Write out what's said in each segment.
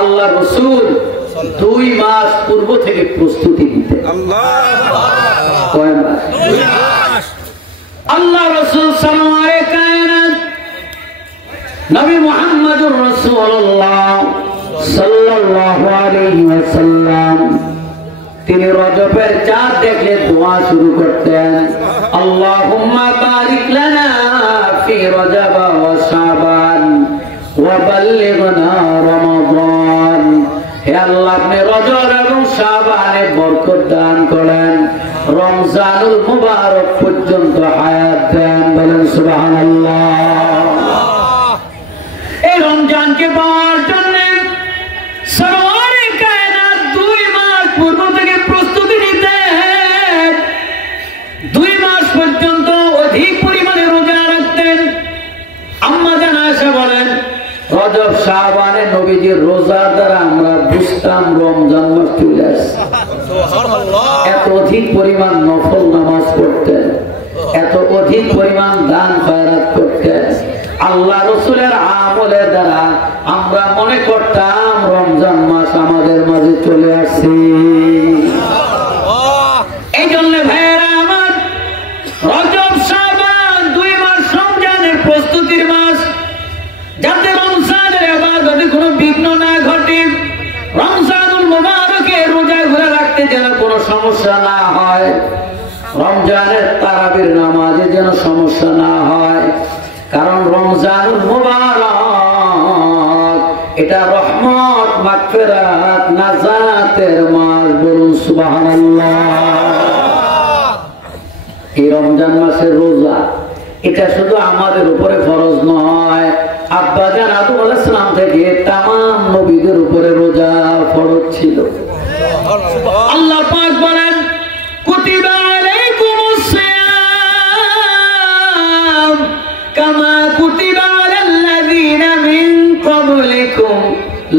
আল্লাহ রাসূল 2 মাস পূর্ব থেকে প্রস্তুতি নিতেন। কয় মাস? 2 মাস। আল্লাহ রাসূল নবী মুহাম্মদুর রাসূলুল্লাহ সাল্লাল্লাহু আলাইহি ওয়াসাল্লাম তিনি রজবের চাঁদ দেখলে দোয়া শুরু করতেন, আল্লাহুম্মা বারিক লানা ফি রজব ওয়া শাবান ওয়া বাল্লিগনা রমাদান। হে আল্লাহ, আপনি রজব এবং শাবানে বরকত দান করেন, রমজানুল মুবারক পর্যন্ত হায়াত দেন। বলেন সুবহানাল্লাহ। এই রমজানকে পাওয়ার জন্য সরওয়ারে কায়নাত 2 মাস পূর্ব থেকে প্রস্তুতি নিতেন। 2 মাস পর্যন্ত অধিক পরিমাণে রোজা রাখতেন। আম্মা জান আয়েশা বলেন, রজব শাবানে নবীজির রোজা দ্বারা আমরা বুঝতাম রমজান মাস চলে আসছে। এত অধিক পরিমাণ নফল নামাজ পড়তেন, এত অধিক পরিমাণ দান খয়রাত করতেন। আল্লাহ রাসূলের আমলের দ্বারা আমরা মনে করতাম রমজান মাস আমাদের মাঝে চলে আসছে। এই জন্য ভাইয়েরা আমার, রজব শাবান 2 মাস রমজানের প্রস্তুতির মাস, যাতে রমজানের ইবাদতে কোনো বিঘ্ন না ঘটে, রমজানুল মুবারকে রোজা ধরে রাখতে যেন কোনো সমস্যা না হয়, রমজানের তারাবির নামাজে যেন সমস্যা না হয়। কারণ রমজানুল মুবারক এটা রহমত, মাগফিরাত, নাজাতের মাস। বলুন সুবহানাল্লাহ। এই রমজান মাসের রোজা এটা শুধু আমাদের উপরে ফরজ নয়, আব্বা জান আদম আলাইহিস সালাম থেকে तमाम নবীদের উপরে রোজা ফরজ ছিল। আল্লাহ পাক বলেন, কুতিবা আলাইকুমুস সিয়াম কামা কুতিবা আলাল্লাযীনা মিন ক্বাবলিকুম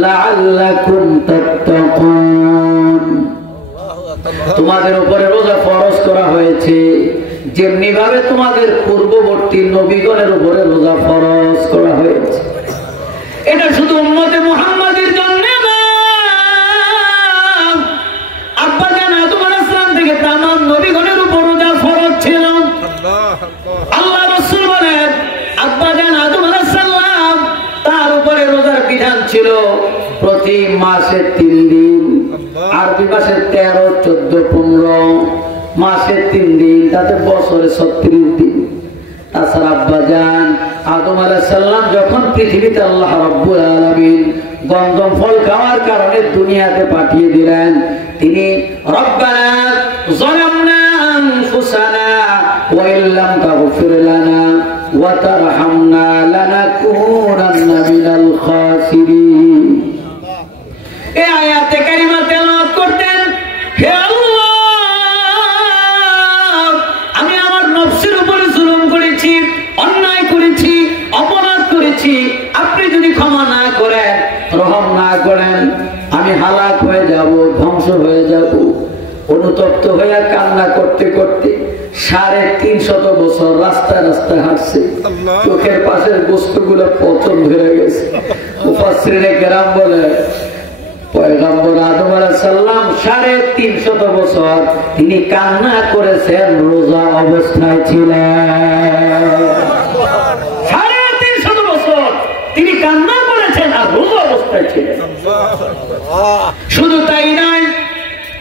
লাআল্লাকুম তাত্তাকুন। তোমাদের উপরে রোজা ফরজ করা হয়েছে যেমনি ভাবে তোমাদের পূর্ববর্তী নবীগণের উপরে রোজা ফরজ করা হয়েছে। এটা শুধু উম্মতে মুহাম্মাদের জন্য না, আব্বা জান আদম আলাইহিস সালাম থেকে तमाम নবীগণের উপর রোজা ফরজ ছিল। আল্লাহ রাসূল বলেন, আব্বা জান আদম আলাইহিস সালাম তার উপরে রোজার বিধান ছিল প্রতি মাসে 3 দিন, আরবি মাসে 13, 14, 15, মাসে 3 দিন, তাতে বছরে 36 দিন। তাছাড়া আব্বা জান আদম আলাইহিস সালাম যখন পৃথিবীতে আল্লাহ রাব্বুল আলামিন গন্ধম ফল খাওয়ার কারণে দুনিয়াতে পাঠিয়ে দিলেন, তিনি রব্বানা যালামনা আনফুসানা ওয়া ইল্লাম তাগফির লানা ওয়া তারহামনা লানাকুনান্না মিনাল খাসিরিন। এই আয়াতে কারিমা তেলাওয়াত করতেন, হে আল্লাহ, আমি আমার নফসের উপরে জুলুম করেছি, অন্যায় করেছি, অপরাধ করেছি, আপনি যদি ক্ষমা না করেন, রহম না করেন, আমি হালাক হয়ে যাব, ধ্বংস হয়ে যাব। অনুতপ্ত হয়ে কান্না করতে করতে 350 বছর রাস্তায় রাস্তায় হাঁটছে, চোখের পাশের বস্তুগুলো পতন ধরে গেছে। মুফাসসিরিনে কেরাম বলে, পয়গম্বর আদম আলাইহিস সালাম 350 বছর তিনি কান্না করেছেন, রোজা অবস্থায় ছিলেন। 350 বছর তিনি কান্না করেছেন আর রোজা অবস্থায় ছিলেন। শুধু তাই নয়,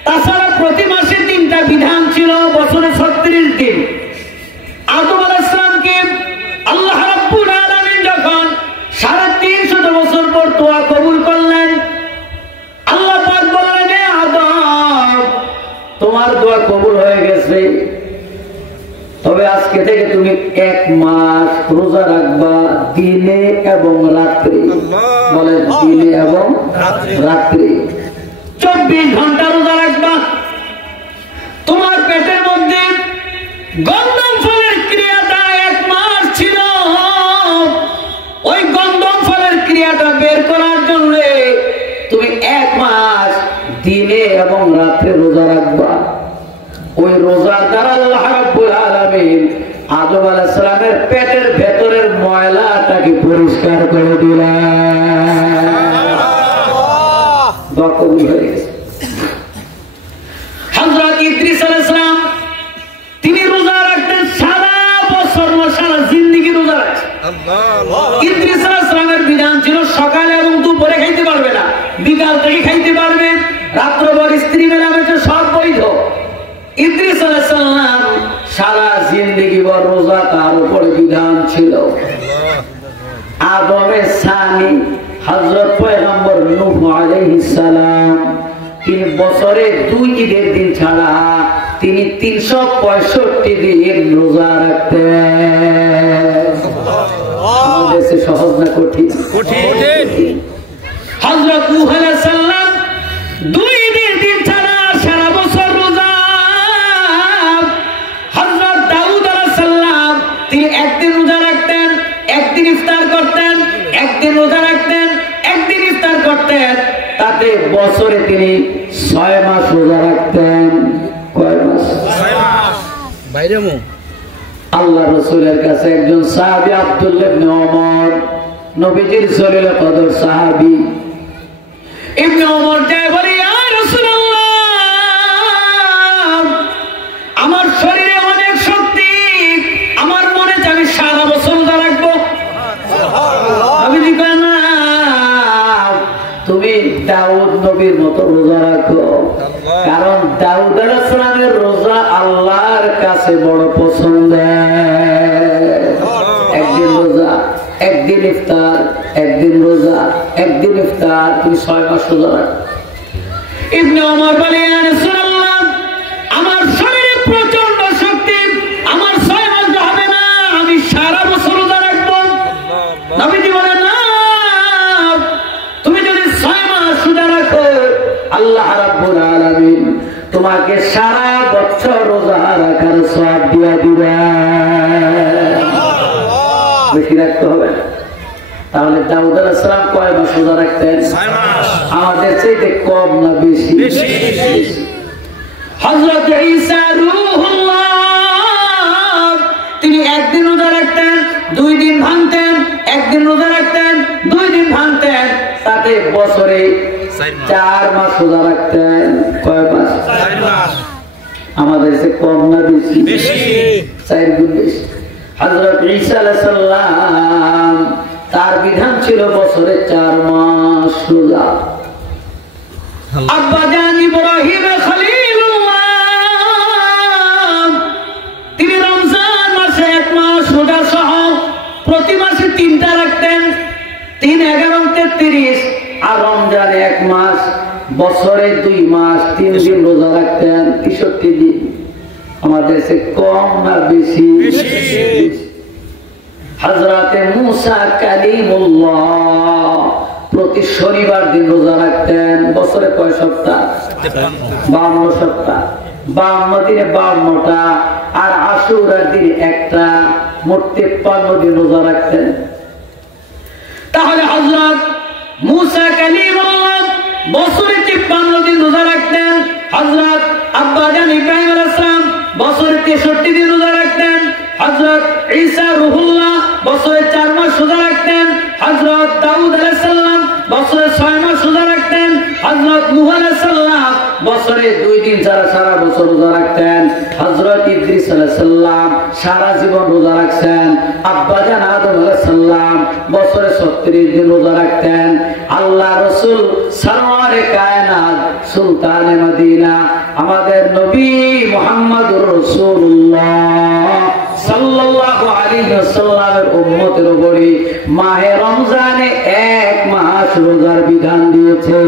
তাছাড়া প্রতি মাসে 3টা বিধান ছিল, বছরে 36 দিন। আদম আলাইহিস সালামকে আল্লাহ রাব্বুল আলামিন যখন 350 বছর পর দোয়া কবুল করলেন, আল্লাহ পাক বললেন, হে আদম, তোমার দোয়া কবুল হয়ে গেছে, তবে আজকে থেকে তুমি 1 মাস রোজা রাখবা, দিনে এবং রাত্রে। বলে দিনে এবং রাত্রে 24 ঘন্টা রোজা রাখবা। তোমার পেটের মধ্যে গন্ধম ফলের ক্রিয়াটা 1 মাস ছিল, ওই গন্ধম ফলের ক্রিয়াটা বের করার জন্য তুমি 1 মাস দিনে এবং রাতে রোজা রাখবা। ওই রোজার দ্বারা আল্লাহ রাব্বুল আলামিন আদম আলাইহিস সালামের পেটের ভেতরের ময়লাটাকে পরিষ্কার করে দিলেন। কবুল হয়ে গেছে। হযরত ইদ্রিস আলাইহিস সালাম তিনি রোজা রাখতেন সারা বছর, সারা জিন্দেগি রোজা রাখতেন। ইদ্রিস আলাইহিস সালামের বিধান ছিল সকালে এবং দুপুরে খাইতে পারবে না, বিকাল থেকে খাইতে পারবে, রাত্রভর স্ত্রী মেলামেশা সব বৈধ। ইদ্রিস আলাইহিস সালাম সারা জিন্দেগি ভর রোজা তার উপরে বিধান ছিল। আদমের সানি হযরত পয়গম্বর নূহ আলাইহিস সালাম তিনি বছরে 2 ঈদের দিন ছাড়া তিনি 365 দিন রোজা রাখতেন। আমাদের দেশে সহজ না কঠিন? হযরত নূহ আলাইহিস সালাম 2 ঈদের দিন ছাড়া সারা বছর রোজা। হযরত দাউদ আলাইহিস সালাম তিনি একদিন রোজা রাখতেন, একদিন ইফতার করতেন, একদিন রোজা রাখতেন, একদিন ইফতার করতেন। তাতে বছরে তিনি 6 মাস রোজা রাখতেন। কয় মাস? 6 মাস। বাইরে মু আল্লাহ রাসূলের কাছে একজন সাহাবী আব্দুল্লাহ ইবনে ওমর, নবীজির জলিল কদর সাহাবী ইবনে ওমর যায় বলে, ইয়া রাসূলুল্লাহ, আমার শরীরে অনেক শক্তি, আমার মনে চায় আমি সারা বছর রোজা রাখবো। নবীজি কয় না, তুমি দাউদ নবীর মতো রোজা রাখো, কারণ দাউদ আলাইহিস সালামের রোজা আল্লাহর কাছে বড় পছন্দ। একদিন রোজা, একদিন ইফতার, একদিন রোজা, একদিন ইফতার, তুমি 6 মাস রোজা রাখো। ইবনে ওমর বলে, ইয়া রাসূলুল্লাহ, আমার শরীরে প্রচন্ড শক্তি, আমার 6 মাস হবে না, আমি সারা বছর রোজা রাখবো। নবীজি বলেন, না, তুমি যদি 6 মাস রোজা রাখো আল্লাহ রাব্বুল আলামিন তোমাকে সারা বছর রোজা রাখার সওয়াব দিয়ে দিবেন। বেশি রাখতে হবে। তাহলে দাউদ আলাইহিস সালাম কয় মাস রোজা রাখতেন? 6 মাস। আমাদের চাইতে কম না বেশি? বেশি। হযরত ঈসা রূহুল্লাহ তিনি একদিন রোজা রাখতেন, 2 দিন ভাঙতেন, একদিন রোজা রাখতেন, 2 দিন ভাঙতেন, তাতে বছরে 4 মাস রোজা রাখতেন। কয় মাস? 4 মাস। আমাদের চেয়ে কম না বেশি? বেশি। 4 গুণ বেশি। হযরত ঈসা আলাইহিস সালাম তার বিধান ছিল বছরে 4 মাস রোজা। আব্বা জান ইব্রাহিম খলিলুল্লাহ তিনি রমজান মাসে 1 মাস রোজা সহ প্রতি মাসে 3টা রাখতেন, 3, 11, 33, আর রমজানে 1 মাস, বছরে 2 মাস 3 দিন রোজা রাখতেন, 63 দিন। আমাদের সে কম না বেশি? হযরতে মুসা কালিমুল্লাহ প্রতি শনিবার দিন রোজা রাখতেন, বছরে কয় সপ্তাহ? 52 সপ্তাহ, 52 দিনে 52টা, আর আশুরার দিনে 1টা, মোট 53 দিন রোজা রাখতেন। তাহলে হযরত মুসা কালিমুল্লাহ বছরে 53 দিন রোজা রাখতেন। হযরত আব্বা জান ইব্রাহিম আলাইহিস সালাম বছরে 63 দিন রোজা রাখতেন। হযরত ঈসা রূহুল্লাহ বছরে 4 মাস রোজা রাখতেন। হযরত দাউদ আলাইহিস সালাম বছরে 6 মাস রোজা রাখতেন। হযরত নূহ আলাইহিস সালাম বছরে 2 দিন ছাড়া সারা বছর রোজা রাখতেন। হযরত ইদ্রিস আলাইহিস সালাম সারা জীবন রোজা রাখছেন। আব্বা জান আদম আলাইহিস সালাম বছরে 36 দিন রোজা রাখতেন। আল্লাহ রাসূল সরওয়ারে কায়নাত সুলতানে মদিনা আমাদের নবী মুহাম্মদুর রাসূলুল্লাহ সাল্লাল্লাহু আলাইহি ওয়াসাল্লামের উম্মতের উপরে মাহে রমজানে 1 মাস রোজার বিধান দিয়েছে।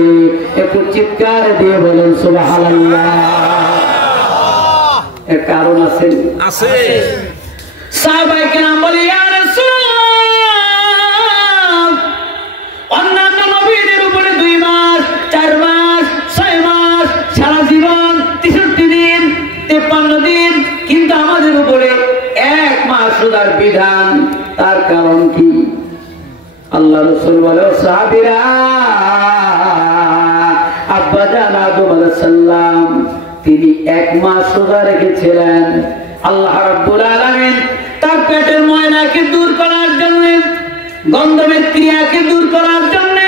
একটু চিৎকার দিয়ে বলেন সুবহানাল্লাহ। এর কারণ আছে? আছে। সাহাবায়ে কেরাম বলে, ইয়া রাসূলুল্লাহ, অন্যান্য নবীদের উপরে 2 মাস, 4 মাস, 6 মাস, সারা জীবন 63 দিন, 53 দিন, কিন্তু আমাদের উপরে 1 মাস রোজার বিধান। তার কারণ কি? আল্লাহ রাসূল বলে, সাহাবীরা, আব্বা জান আদম আলাইহিস সালাম তিনি 1 মাস রোজা রেখেছিলেন। আল্লাহ রাব্বুল আলামিন তার পেটের ময়লাকে দূর করার জন্য, গন্ধবের ক্রিয়াকে দূর করার জন্য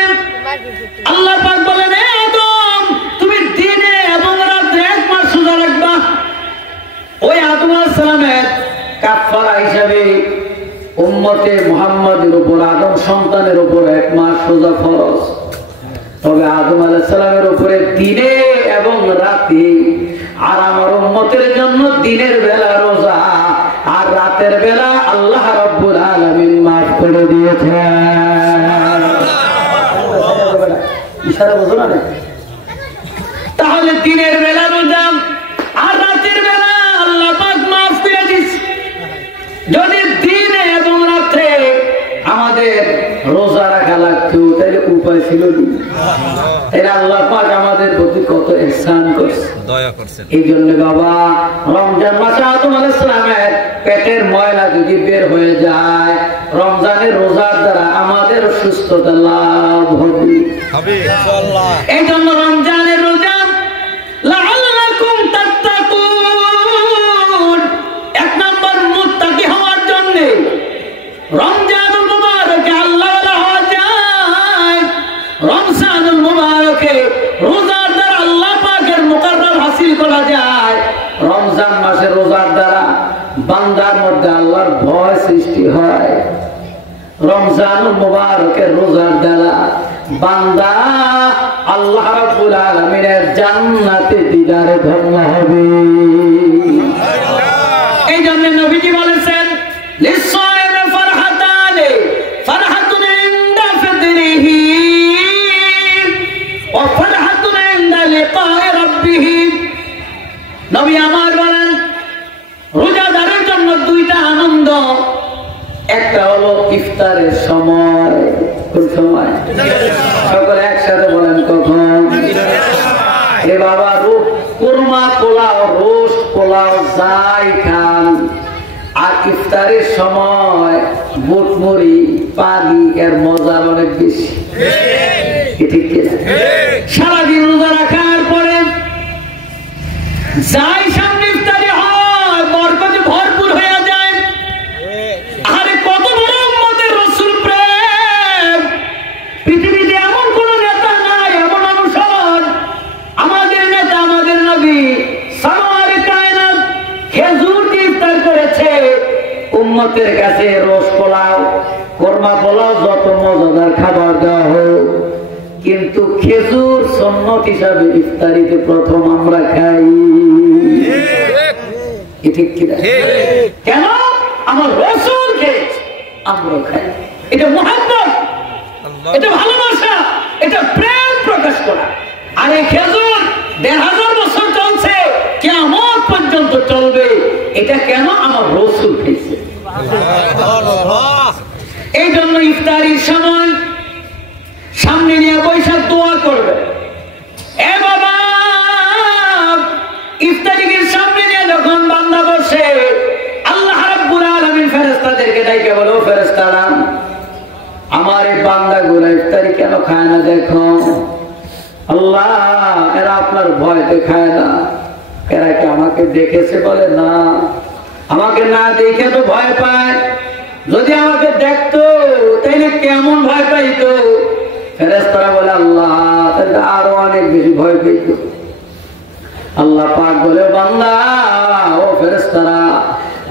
আল্লাহ পাক বলেন, হে আদম, সালামের কাফারা হিসাবে উম্মতে মুহাম্মাদের উপর আদম সন্তানের উপর 1 মাস রোজা ফরজ। তবে আদম আলাইহিস সালামের উপরে দিনে এবং রাতে, আর আমার উম্মতের জন্য দিনের বেলা রোজা আর রাতের বেলা আল্লাহ রাব্বুল আলামিন মাফ করে দিয়েছেন। ইশারা বুঝো না? তাহলে দিনের বেলা রোজা আর রাতের বেলা আল্লাহ পাক মাফ করে দিয়েছে। যদি দিনে এবং রাতে আমাদের রোজা রাখা লাগতো তাহলে উপায় ছিল না। তাহলে আল্লাহ পাক আমাদের প্রতি কত ইহসান করছে, দয়া করছেন। এই জন্য বাবা রমজান মাসে আদম আলাইহিস সালামের পেটের ময়লা যদি বের হয়ে যায়, রমজানের রোজার দ্বারা আমাদের সুস্থতা লাভ হবে ইনশাআল্লাহ। এই জন্য রমজানের রোজা লাআল্লাকুম তাত্তাকুন, 1 নম্বর মুত্তাকি হওয়ার জন্য রমজানুল মুবারকে আল্লাহ হওয়া যায়। রমজানুল মুবারকে রোজার দ্বারা আল্লাহ পাকের মুকাররম হাসিল করা যায়। রমজান মাসে রোজার দ্বারা বান্দার মধ্যে আল্লাহর ভয় সৃষ্টি হয়। রমজানুল মুবারকের রোজার দ্বারা বান্দা আল্লাহ রাব্বুল আলামিনের জান্নাতে দিদারে ধন্য হবে। এই জন্য নবীজি বলেছেন লিসাইমি ফারহাতানি, ফারহাতুন ইনদা ফিদরিহি ওয়া ফারহাতুন ইনদা লিকাই রাব্বিহি। নবী আমার বলেন রোজাদারের জন্য 2টা আনন্দ। একটা হলো ইফতারের সময়। কোন সময়? সকলে একসাথে বলেন কখন? এ বাবা কুরমা পোলাও, রোস্ট পোলাও যাই খান, আর ইফতারের সময় বুট মুড়ি পানি এর মজা অনেক বেশি। ঠিক কিনা? সারাদিন রোজা রাখার পরে যাই সামনে ইফতারি হয় বরকতে ভরপুর হয়ে যায়। আরে কত বড় উম্মতের রাসূল প্রেম! পৃথিবীতে এমন কোন নেতা নাই, এমন অনুসরণ। আমাদের নেতা, আমাদের নবী সারওয়ারে কায়নাত খেজুর দিয়ে ইফতার করেছে। উম্মতের কাছে রোজ পোলাও, কোরমা পোলাও যত মজাদার খাবার দেওয়া হোক, কিন্তু খেজুর সুন্নত হিসাবে ইফতারিতে প্রথম আমরা খাই। ঠিক কিনা? কেন? আমার রাসূল খেয়েছে, আমরা খাই। এটা মুহাব্বত, এটা ভালোবাসা, এটা প্রেম প্রকাশ করা। আর এই খেজুর 1500 বছর চলছে, কিয়ামত পর্যন্ত চলবে। এটা কেন? আমার রাসূল খেয়েছে। এই জন্য ইফতারির সময় সামনে নিয়ে বৈশা দোয়া করবে। এ বাবা, ইফতারির সামনে নিয়ে যখন বান্দা বসে, আল্লাহ রাব্বুল আলামিন ফেরেশতাদেরকে ডাকে বলে, ও ফেরেশতারা, আমার এই বান্দাগুলো ইফতারি কেন খায় না দেখো। আল্লাহ, এরা আপনার ভয়তে খায় না। এরা কি আমাকে দেখেছে? বলে না, আমাকে না দেখে তো ভয় পায়। যদি আমাকে দেখতো তাইলে কেমন ভয় পাইতো? ফেরেশতারা বলে আল্লাহ, তাহলে আরো অনেক বেশি ভয় পেত। আল্লাহ পাক বলে, বান্দা, ও ফেরেশতারা,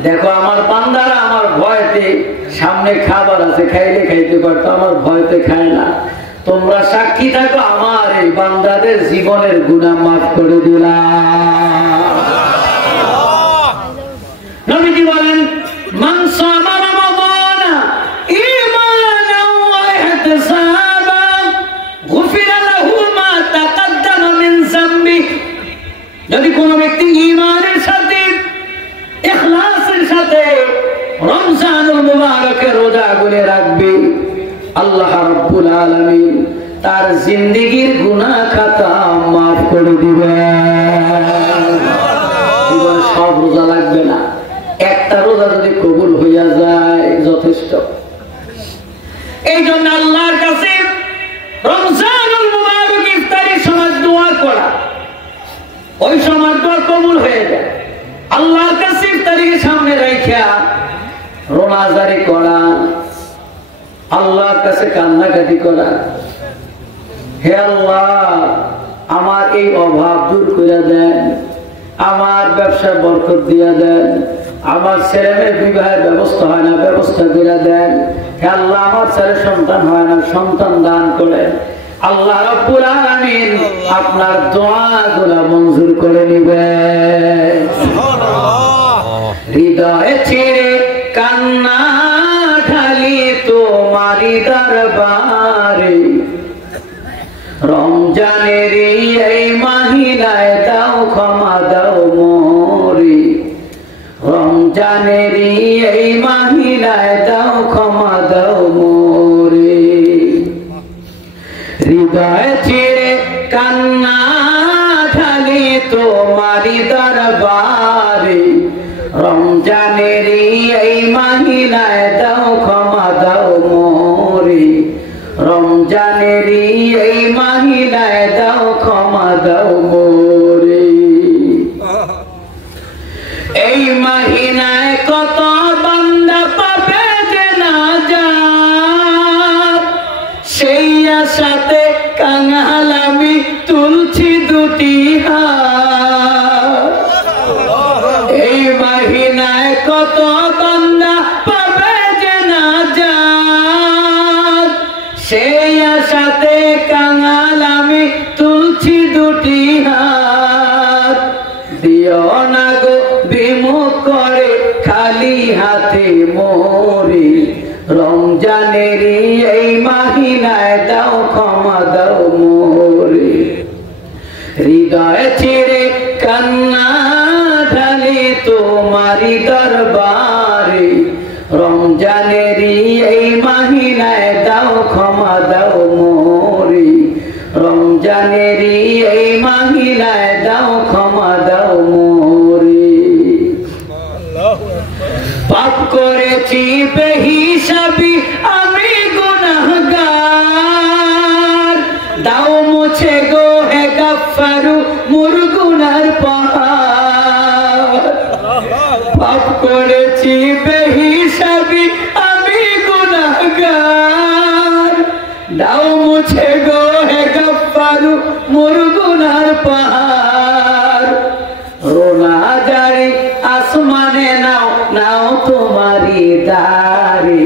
দেখো আমার বান্দারা আমার ভয়তে, সামনে খাবার আছে, খাইলে খাইতে পারতো, আমার ভয়তে খায় না। তোমরা সাক্ষী থাকো, আমার এই বান্দাদের জীবনের গুনাহ মাফ করে দিলাম। নবীজি বলেন, মান সামা রমাদানা ঈমানান ওয়া ইহতিসাবান গুফিরা লাহু মা তাকাদ্দামা মিন যামবি। যদি কোন ব্যক্তি ঈমানের সাথে, ইখলাসের সাথে রমজানুল মুবারকের রোজাগুলো রাখবে, আল্লাহ রাব্বুল আলামিন তার জিন্দেগীর গুনাহ খাতা মাফ করে দিবেন। জীবন সব রোজা লাগবে না, একটা রোজা যদি কবুল হইয়া যায় যথেষ্ট। এই জন্য আল্লাহর কাছে রমজানুল মুবারক ইফতারির সময় দোয়া করা, ওই সময় দোয়া কবুল হয়ে যায়। আল্লাহর কাছে ইফতারির সামনে রাখা রোনাজারি করা, আল্লাহর কাছে কান্নাকাটি করা, হে আল্লাহ, আমার এই অভাব দূর করে দেন, আমার ব্যবসার বরকত দিয়া দেন, আমার ছেলে মেয়ের বিবাহের ব্যবস্থা হয় না, ব্যবস্থা করে দেন। আল্লাহ আমার ছেলে সন্তান হয় না, সন্তান দান করেন। আল্লাহ রাব্বুল আলামিন আপনার দোয়াগুলো মঞ্জুর করে নিবেন। হৃদয়ে ছেড়ে কান্না ঢালি তোমারি দরবারে, রমজানের এই মাহিনায় দাও ক্ষমা দাও মোরে, রমজানের এই মাহিনায় দাও ক্ষমা দাও মোরে। হৃদয় ছেড়ে কান্না ঢালি তোমারি দরবারে, রমজানের এই মাহিনায় দাও ক্ষমা দাও মোরে, রমজানের এই মাহিনায় দাও ক্ষমা দাও মোরে। এই মাহিনায় কত বান্দা পাবে যে নাজাত, সেই আশাতে কাঙাল আমি তুলছি দুটি হাত। এই মাহিনায় কত বান্দা পাবে যে নাজাত, সেই আশাতে কাঙাল আমি তুলছি দুটি হাত। দিও না গো বিমুখ করে খালি হাতে মোরে, রমজানের এই মাহিনায় দাও ক্ষমা দাও মোরে। হৃদয় ছেড়ে কান্না ঢালি তোমারি দরবারে, রমজানের এই মাহিনায় দাও ক্ষমা দাও মোরে, রমজানের এই মাহিনায় দাও ক্ষমা দাও মোরে। পাপ করেছি বেহিসাবি আমি গুনাহগার, দাও মুছে গো হে গাফফারু মোর গুনার পাহাড়। পাপ করেছি বেহিসাবি আমি গুনাহগার, দাও মুছে গো হে গাফফারু মোর গুনার পাহাড়। রোনা জারি আসমানে নাও নাও তোমারি দারে,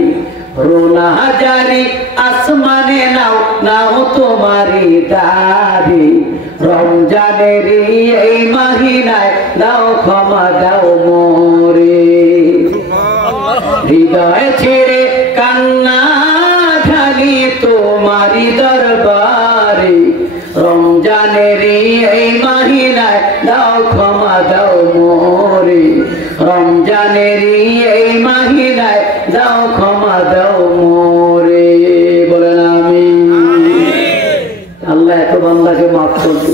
রোনা জারি আসমানে নাও নাও তোমারি দারে, রমজানের এই মাহিনায় দাও ক্ষমা দাও মোরে। হৃদয় ছেড়ে কান্না ঢালি তোমারি দরবারে, রমজানের এই মাহিনায় দাও ক্ষমা দাও মোরে, রমজানের এই মাহিনায় দাও ক্ষমা দাও মোরে। বলেন আমিন। আল্লাহ এত বান্দাকে মাফ করবে,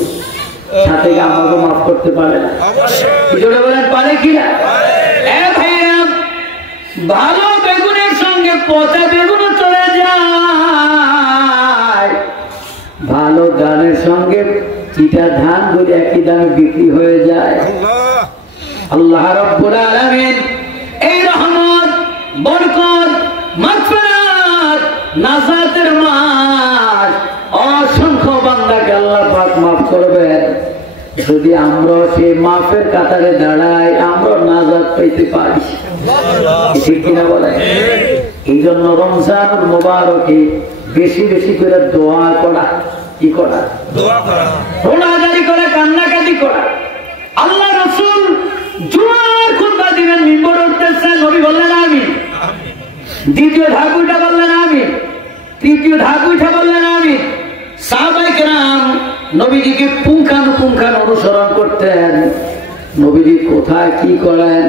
সাথে আমাকে মাফ করতে পারে না? জোরে বলেন পারে কিনা? ভালো বেগুনের সঙ্গে পচা বেগুনও চলে যায়, ভালো ধানের সঙ্গে চিটা ধান গুলি একই দামে বিক্রি হয়ে যায়। আল্লাহ রাব্বুল আলামিন এই রহমত, বরকত, মাগফিরাত, নাজাতের মাস অসংখ্য বান্দাকে আল্লাহ পাক মাফ করবেন। যদি আমরা সেই মাফের কাতারে দাঁড়াই, আমরা নাজাত পেতে পারি, ঠিক কিনা বলেন? এই জন্য রমজানুল মুবারকে বেশি বেশি করে দোয়া করা, কি করা? দোয়া করা, রোনাজারি করা, কান্নাকাটি করা। আল্লাহ রাসূল জুমার খুতবা দিবেন, মিম্বরে উঠতেছেন, নবী বললেন আমিন। দ্বিতীয় ধাপ উঠা বললেন আমিন, তৃতীয় ধাপ উঠা বললেন আমিন। সাহাবায়ে কেরাম নবীজিকে পুঙ্খানুপুঙ্খান অনুসরণ করতেন। নবীজি কোথায় কি করেন,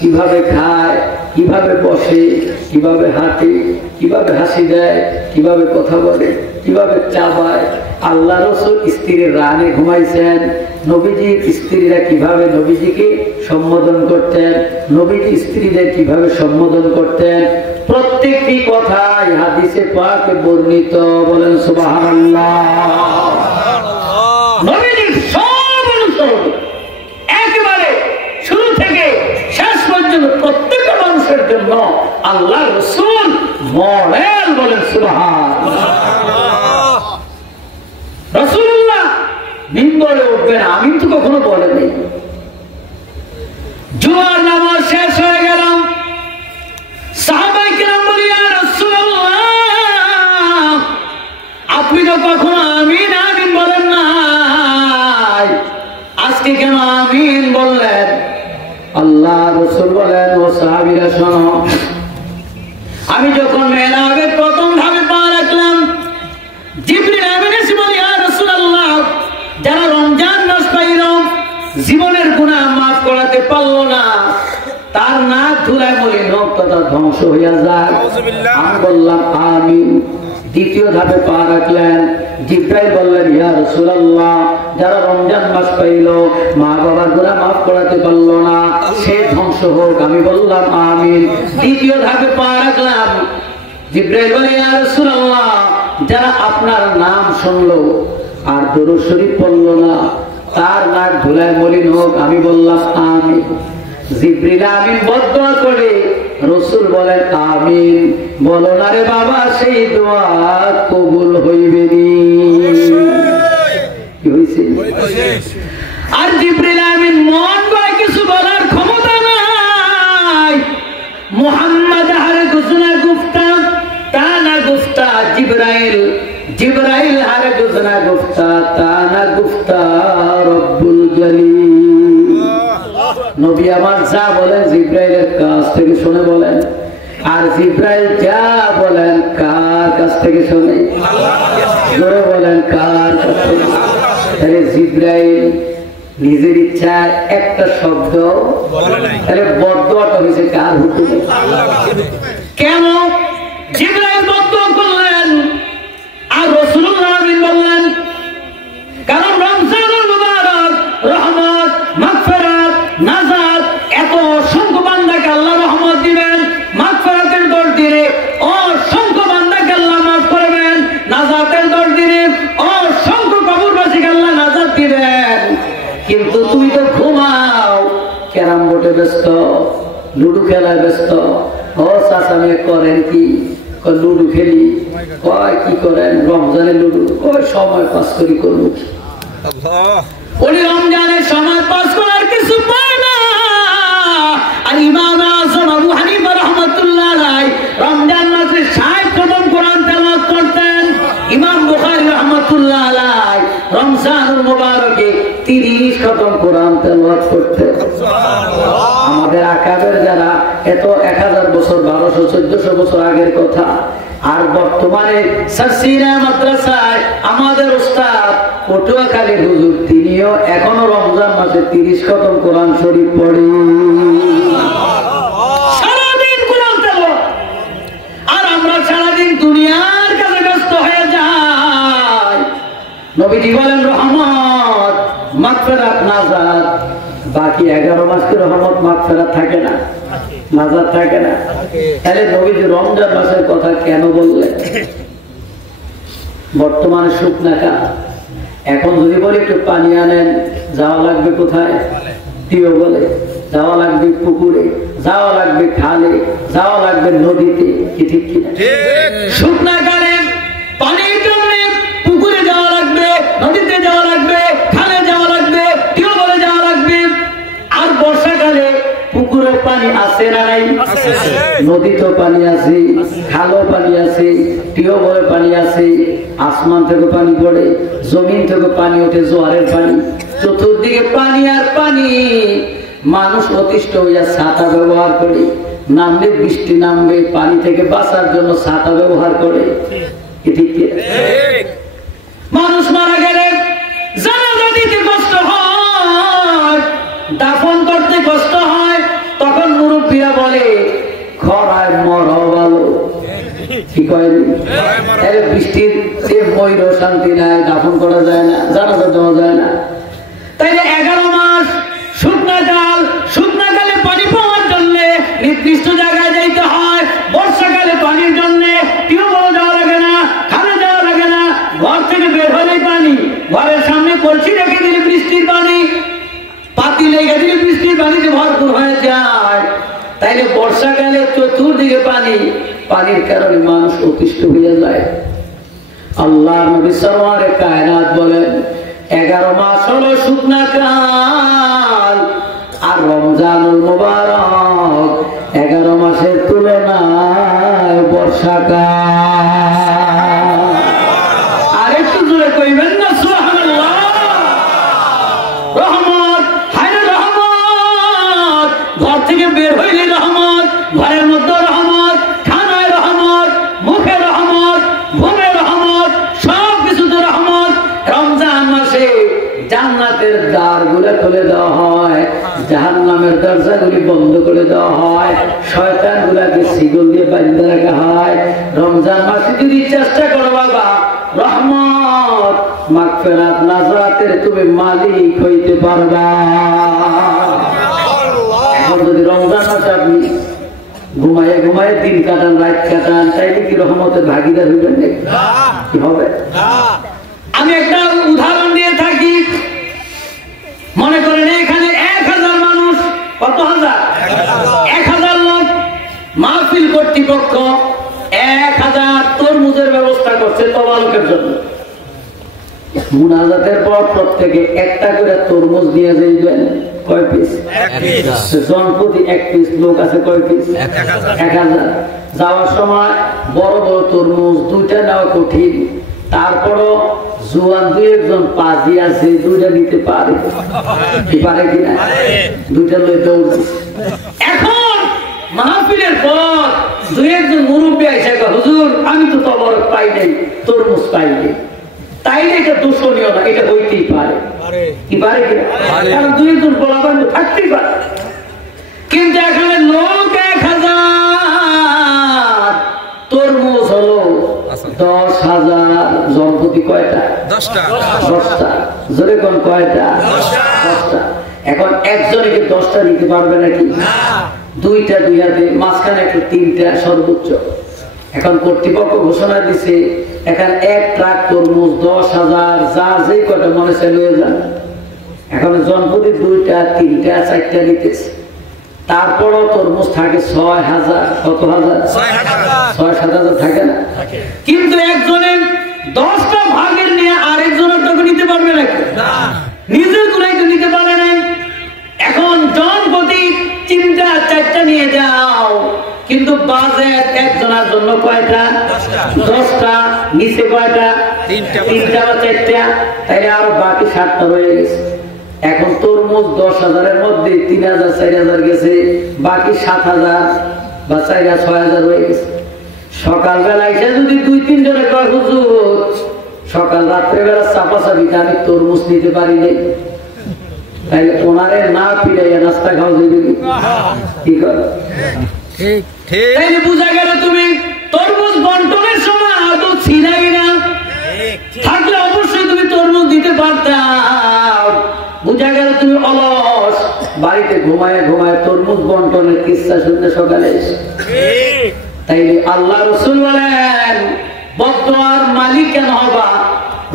কিভাবে খায়, কিভাবে বসে, কিভাবে হাঁটে, কিভাবে হাসি দেয়, কিভাবে কথা বলে, কিভাবে চাবায়। আল্লাহ রাসূল স্ত্রীর রানে ঘুমাইছেন, নবীজির স্ত্রীরা কিভাবে নবীজিকে সম্বোধন করতেন, নবীজি স্ত্রীদের কিভাবে সম্বোধন করতেন, প্রত্যেকটি কথাই হাদিসে পাকে বর্ণিত। বলেন সুবহানাল্লাহ। নবীজির সব অনুসরণ একেবারে শুরু থেকে শেষ পর্যন্ত প্রত্যেকটা মানুষের জন্য আল্লাহ রাসূল মডেল। বলেন সুবহানাল্লাহ। রাসূলুল্লাহ মিম্বরে উঠবেন, আমিন তো কখনো বলেনি। জুমার নামাজ শেষ হয়ে ধ্বংস হইয়া যায়। আমি বললাম আমিন। দ্বিতীয় ধাপে পা রাখলেন। জিব্রাইল বললেন ইয়া রাসূলুল্লাহ, যারা রমজান মাস পাইল মা বাবার গুনাহ মাফ করাতে পারল না, সে ধ্বংস হোক। আমি বললাম আমিন। দ্বিতীয় ধাপে পা রাখলাম। জিব্রাইল বলে ইয়া রাসূলুল্লাহ, যারা আপনার নাম শুনলো আর দরুদ শরীফ পড়ল না, তার নাক ধুলায় মলিন হোক। আমি বললাম আমিন। জিবরিল আমিন বদদোয়া করে, রাসূল বলেন আমিন। বলো না রে বাবা, সেই দোয়া কবুল হইবে নি? কি হইছে? আর জিবরিল আমিন মন করে কিছু বলার ক্ষমতা নাই। মুহাম্মদ হার গুসনা গুফতা তানা গুফতা জিবরাইল, জিবরাইল হার গুসনা গুফতা তানা গুফতা রব্বুল জলিল। নবী আমার যা বলেন জিবরাইলের কাছ থেকে শুনে বলেন, আর জিবরাইল যা বলেন কার কাছ থেকে শুনে? জোরে বলেন কার কাছ থেকে? তাহলে জিবরাইল নিজের ইচ্ছায় একটা শব্দ বলে নাই, তাহলে বদদোয়াটা হয়েছে কার হুকুমে? কেন জিবরাইল বদদোয়া করলেন আর রাসূলুল্লাহ আমিন বললেন? কারণ রমজানুল মুবারক রহমত, মাগফিরাত, নাজাত, এত অসংখ্য বান্দাকে আল্লাহ রহমত দিবেন, মাগফিরাতের দর দিনে অসংখ্য বান্দাকে আল্লাহ মাফ করবেন, নাজাতের দর দিনে অসংখ্য কবরবাসীকে আল্লাহ নাজাত দিবেন। কিন্তু তুমি তো ঘুমাও, ক্যারাম বোর্ডে ব্যস্ত, লুডু খেলায় ব্যস্ত। ও চাচা মেয়ে করেন কি? লুডু খেলি। কয় কি করেন? রমজানে লুডু। কয় সময় পাস করি করবো। উনি রমজানের সময় পাস করার কিছু পায় না। আর ইমাম আযম আবু হানিফা রাহমাতুল্লাহ আলাইহি রমজান মাসে 60 খতম কোরআন তেলাওয়াত করতেন। ইমাম বুখারী রাহমাতুল্লাহ আলাইহি রমজানুল মুবারকে 30 খতম কোরআন তেলাওয়াত করতেন। আমাদের আকাবের যারা, এত 1000 বছর, 1200, 1400 বছর আগের কথা। আর বর্তমানে সাসিনা মাদ্রাসায় আমাদের উস্তাদ পটুয়াখালী হুজুর, তিনিও এখনো রমজান মাসে 30 খতম কোরআন শরীফ পড়ে। সারাদিন কোরআন তেলাওয়াত। আর আমরা সারাদিন দুনিয়ার কাছে ব্যস্ত হয়ে যাই। নবীজি বলেন রহমত, মাগফিরাত, নাজাত। বাকি 11 মাস কি রহমত মাগফিরাত থাকে না? নাজাত থাকে না? তাহলে নবীজি রমজান মাসের কথা কেন বললেন? বর্তমানে শুকনা কাল। এখন যদি বলি একটু পানি আনেন, যাওয়া লাগবে কোথায়? টিও বলে যাওয়া লাগবে পুকুরে, যাওয়া লাগবে খালে, যাওয়া লাগবে নদীতে। কি ঠিক কিনা? শুকনা কালে পানির জন্য পুকুরে যাওয়া লাগবে, নদীতে যাওয়া লাগবে, খালে যাওয়া লাগবে, টিও বলে যাওয়া লাগবে। আর বর্ষাকালে পুকুরে পানি আছে না নাই? নদীতেও পানি আছে, খালও পানি আছে, টিও বলে পানি আছে। আসমান থেকে পানি পড়ে, জমিন থেকে পানি ওঠে, জোয়ারের পানি। চতুর্দিকে পানি আর পানি। মানুষ অতিষ্ঠ হইয়া ছাতা ব্যবহার করে, নামলে বৃষ্টি নামবে, পানি থেকে বাঁচার জন্য ছাতা ব্যবহার করে। ঠিক মানুষ মারা গেলে জানাজা দিতে কষ্ট হয়, দাফন করতে কষ্ট হয়। তখন মুরব্বীরা বলে খরায় মরা ভালো। কি কয়? বৃষ্টির বইরও শান্তি নাই, দাফন করা যায় না, জানাজা দেওয়া যায় না। তাইলে 11 মাস শুকনা কাল। শুকনা কালে পানি পাওয়ার জন্য নির্দিষ্ট জায়গায় যাইতে হয়। বর্ষাকালে পানির জন্য টিউবওয়েল যাওয়া লাগে না, খালে যাওয়া লাগে না। ঘর থেকে বের হলেই পানি, ঘরের সামনে কলসি রেখে দিলে বৃষ্টির পানি, পাতি লেগে দিলে বৃষ্টির পানিতে ভরপুর হয়ে যায়। তাইলে বর্ষাকালে চতুর্দিকে পানি, পানির কারণে মানুষ অতিষ্ঠ হয়ে যায়। আল্লাহ নবী সরওয়ারে কায়নাত বলেন 11 মাস হলো শুকনা কাল। আর রমজানুল মুবারক 11 মাসের তুলনায় বর্ষাকাল। আর একটু জোরে কইবেন না সুবহানাল্লাহ। রহমত, হায় রহমত। ঘর থেকে বের হইলে রহমত, ঘরের মধ্যে রহমত, খানায় রহমত, মুখে রহমত, ঘুমে রহমত, সব কিছুতে রহমত। রমজান মাসে জান্নাতের দ্বারগুলো খুলে দেওয়া হয়। জাহান্নামের দরজাগুলি বন্ধ করে দেওয়া হয়, শয়তানগুলোকে শিকল দিয়ে বাঁধে রাখা হয়। রমজান মাসে যদি চেষ্টা করো বাবা, রহমত মাগফিরাত নাজাতের তুমি মালিক হইতে পারবা। এখন যদি রমজান মাসে আপনি ঘুমায়ে ঘুমায়ে দিন কাটান, রাত কাটান, তাইলে কি রহমতের ভাগিদার হইবেন নাকি? কি হবে? আমি একটা উদাহরণ দিয়ে থাকি। মনে করেন এখানে 1000 মানুষ, কত হাজার? 1000 লোক। মাহফিল কর্তৃপক্ষ 1000 তরমুজের ব্যবস্থা করছে তবালকের জন্য। মুনাজাতের পর প্রত্যেকে একটা করে তরমুজ দিয়ে যাইবেন। কয় পিস? জনপ্রতি 1 পিস। লোক আছে কয় পিস? 1000। যাওয়ার সময় বড় বড় তরমুজ 2টা নেওয়া কঠিন, তারপরও জোয়ান 2-1 পাজি আছে, 2টা নিতে পারে। কি পারে কিনা? 2টা লই দৌড়। এখন মাহফিলের পর 2-1 মুরব্বী আইসা কয়, হুজুর আমি তো তবরক পাই নাই, তরমুজ পাই নাই। তাইলে এটা দোষণীয় না, এটা হইতেই পারে। কি পারে কিনা? কারণ 2-1 বলাবার থাকতেই পারে। কিন্তু এখানে লোক 1000, তরমুজ হলো 10,000। জনপ্রতি কয়টা? 10টা। জোরে কোন কয়টা? 10টা। এখন একজনকে 10টা দিতে পারবে নাকি? না। 2টা 2 হাতে, মাঝখানে একটা 3টা সর্বোচ্চ। এখন কর্তৃপক্ষ ঘোষণা দিছে এখন 1 ট্রাক তরমুজ 10,000, যা যে কয়টা মনে চাই লয়ে যান। এখন জনপ্রতি 2টা 3টা 4টা নিতেছে। তারপরও তরমুজ থাকে 6,000। কত হাজার? 6,000 থাকে না? কিন্তু একজনের 10টা ভাগের নিয়ে আরেকজনের টাকা নিতে পারবে নাকি? না। নিজের গুলাই তো নিতে পারে না। এখন জনপ্রতি 3টা 4টা নিয়ে যাও, কিন্তু বাজেট একজনের জন্য কয়টা? 10টা। নিচে কয়টা? 3টা বা 4টা। তাইলে আরো বাকি 7টা রয়ে গেছে। এখন তরমুজ 10,000-এর মধ্যে 3,000 4,000 গেছে, বাকি 7,000 বা 4,000 6,000 রয়ে গেছে। সকালবেলা এসে যদি 2-3 জনে কয়, হুজুর সকাল রাত্রেবেলা চাপাচাপিতে আমি তরমুজ নিতে পারি নাই, তাইলে ওনারে না পিড়াইয়া নাস্তা খাওয়া যাবে কি করে? তাইলে বুঝা গেল তুমি তরমুজ বন্টনের সময় আদৌ ছিলাই না। থাকলে অবশ্যই তুমি তরমুজ দিতে পারতাম। বুঝা গেল তুমি অলস, বাড়িতে ঘুমায় ঘুমায় তরমুজ বন্টনের কিস্সা শুনতে সকালে এসে। তাইলে আল্লাহ রাসূল বলেন, বদদুয়ার মালিক কেন হবা?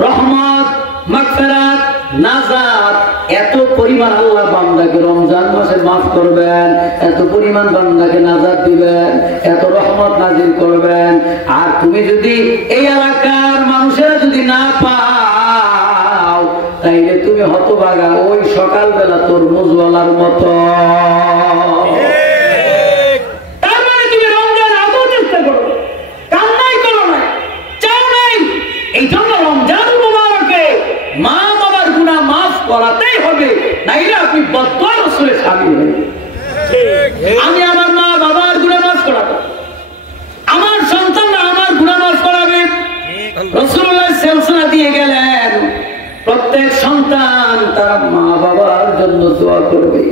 রহমত মাগফিরাত নাজাত এত পরিমাণ আল্লাহ বান্দাকে রমজান মাসে মাফ করবেন, এত পরিমাণ বান্দাকে নাজাত দিবেন, এত রহমত নাজিল করবেন। আর তুমি যদি এই এলাকার মানুষেরা যদি না পাও, তাইলে তুমি হতভাগা ওই সকালবেলা তরমুজওয়ালার মতো। করাতেই হবে, নাইলে আপনি বদদুয়া রাসূলের শামিল হবেন। আমি আমার মা বাবার গুনাহ মাফ করাবো, আমার সন্তানরা আমার গুনাহ মাফ করাবে। রাসূলুল্লাহ সিলসিলা দিয়ে গেলেন, প্রত্যেক সন্তান তার মা বাবার জন্য দোয়া করবে।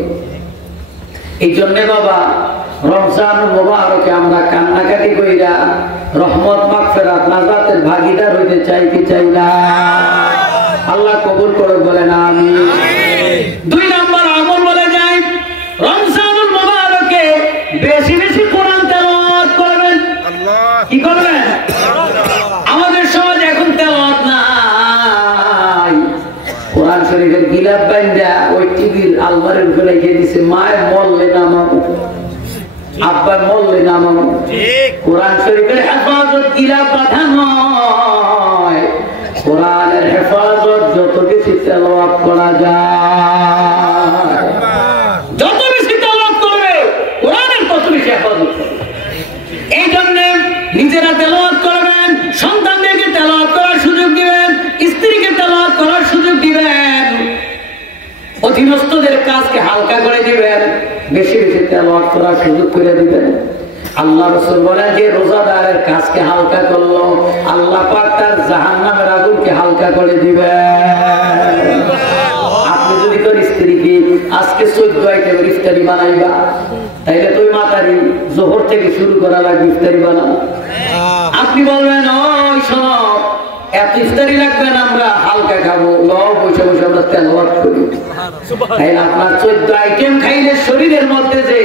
এই জন্য বাবা রমজান মুবারকে আমরা কান্নাকাটি কইরা রহমত মাগফিরাত নাজাতের ভাগীদার হইতে চাই কি চাই না? আল্লাহ কবুল করে বলেন আমিন। 2 নম্বর আমল বলে যায়, রমজানুল মুবারকে বেশি বেশি কোরআন তেলাওয়াত করবেন। কি করবেন? আমাদের সমাজে এখন তেলাওয়াত নাই। কোরআন শরীফের গিলাফ বান্ধা ওই টিভির আলমারির উপরে রেখে দিছে, মায়ের মল্লে নামামু, আব্বার মল্লে নামামু। কোরআন শরীফের হেফাজত গিলাফ বাঁধা নয়, কোরআনের হেফাজত যত বেশি তেলাওয়াত করা যায়, যত বেশি তেলাওয়াত করবে কোরআনের তত বেশি হেফাজত করবে। এই জন্য নিজেরা তেলাওয়াত করবেন, সন্তানদেরকে তেলাওয়াত করার সুযোগ দিবেন, স্ত্রীকে তেলাওয়াত করার সুযোগ দিবেন, অধীনস্থদের কাজকে হালকা করে দিবেন, বেশি বেশি তেলাওয়াত করার সুযোগ করে দিবেন। আল্লাহ রাসূল বলেন, যে রোজাদারের কাজকে হালকা করলো আল্লাহ পাক তার জাহান্নামের আগুনকে হালকা করে দিবেন। আপনি যদি কোন স্ত্রীকে আজকে 14 আইটেমের ইফতারি বানাইবা, তাইলে তুই মাতারি জোহর থেকে শুরু করা লাগবে ইফতারি বানানো। আপনি বলবেন ওই শোনো এত ইফতারি লাগবে না, আমরা হালকা খাবো, লও বসে বসে আমরা তেলাওয়াত করি। তাইলে আপনার 14 আইটেম খাইলে শরীরের মধ্যে যে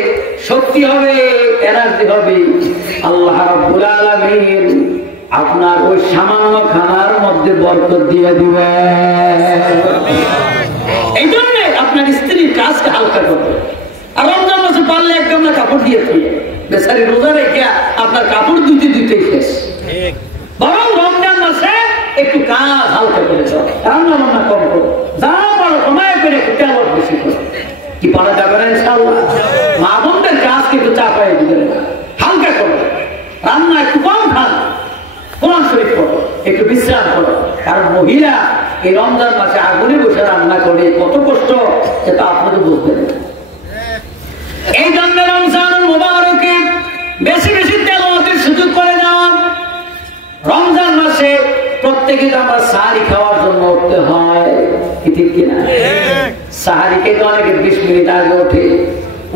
শক্তি হবে, এনার্জি হবে, আল্লাহ রাব্বুল আলামিন আপনার ওই সামান্য খানার মধ্যে বরকত দিয়ে দিবে। এই জন্য আপনার স্ত্রীর কাজকে হালকা করবে। আর রমজান মাসে পারলে এক গামলা কাপড় দিয়ে দিয়ে বেচারি রোজা রেখে আপনার কাপড় ধুতে শেষ। বরং রমজান মাসে একটু কাজ হালকা করে দাও, রান্না বান্না কম করো, যা পারো সময় করে একটু তেলাওয়াত বেশি করো। কি পারা যাবে না ইনশাআল্লাহ? মা বোনদের কাজকে একটু চাপাই দিবেন না, হালকা করো, রান্না একটু কম খান, কোরআন শরীফ পড়ো, একটু বিশ্রাম করো। কারণ মহিলা এই রমজান মাসে আগুনে বসে রান্না করে কত কষ্ট সেটা আপনাদের বুঝবেন। এই জন্য রমজান মুবারকে বেশি বেশি তেলাওয়াতের সুযোগ করে দাও। রমজান মাসে প্রত্যেকে আমরা সাহারি খাওয়ার জন্য উঠতে হয়, ঠিক কিনা? সাহারি খেতে অনেকে 20 মিনিট আগে ওঠে,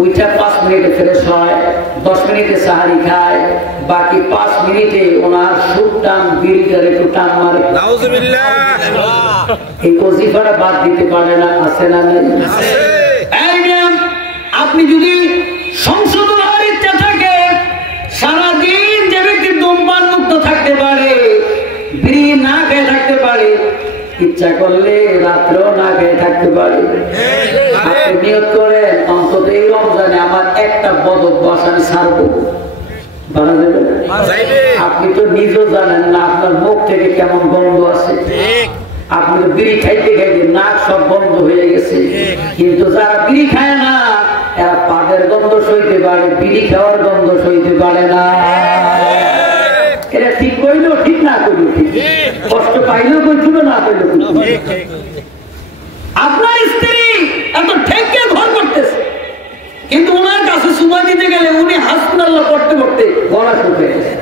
ওইটা 5 মিনিটে ফ্রেশ হয়, 10 মিনিটে সাহারি খায়, বাকি 5 মিনিটে ওনার সুর টান বিড়িটার একটু টান মারে। এই ওজিফাটা বাদ দিতে পারে না, আছে না? আপনি যদি সংশোধন হওয়ার ইচ্ছা থাকে, সারাদিন যে ব্যক্তি ধূমপান মুক্ত থাকতে পারে, বিড়ি না খেয়ে থাকতে পারে, ইচ্ছা করলে রাত্রেও না খেয়ে থাকতে পারে, আপনি নিয়ত করেন অন্তত এই রমজানে আমার একটা বদ অভ্যাস আমি ছাড়বো। আপনি তো নিজেও জানেন না আপনার মুখ থেকে কেমন গন্ধ আছে। আপনি তো বিড়ি খাইতে খাইতে নাক সব বন্ধ হয়ে গেছে, কিন্তু যারা বিড়ি খায় না এরা পাদের গন্ধ সইতে পারে, বিড়ি খাওয়ার গন্ধ সইতে পারে না। এটা ঠিক কইলেও ঠিক, না কইলেও ঠিক, কষ্ট পাইলেও কইছিল, না পাইলেও কইছিল। আপনার স্ত্রী এত ঠেকে ঘর করতেছে, কিন্তু ওনার কাছে সুমা দিতে গেলে উনি হাসপাতাল করতে করতে গলা শুকিয়ে গেছে।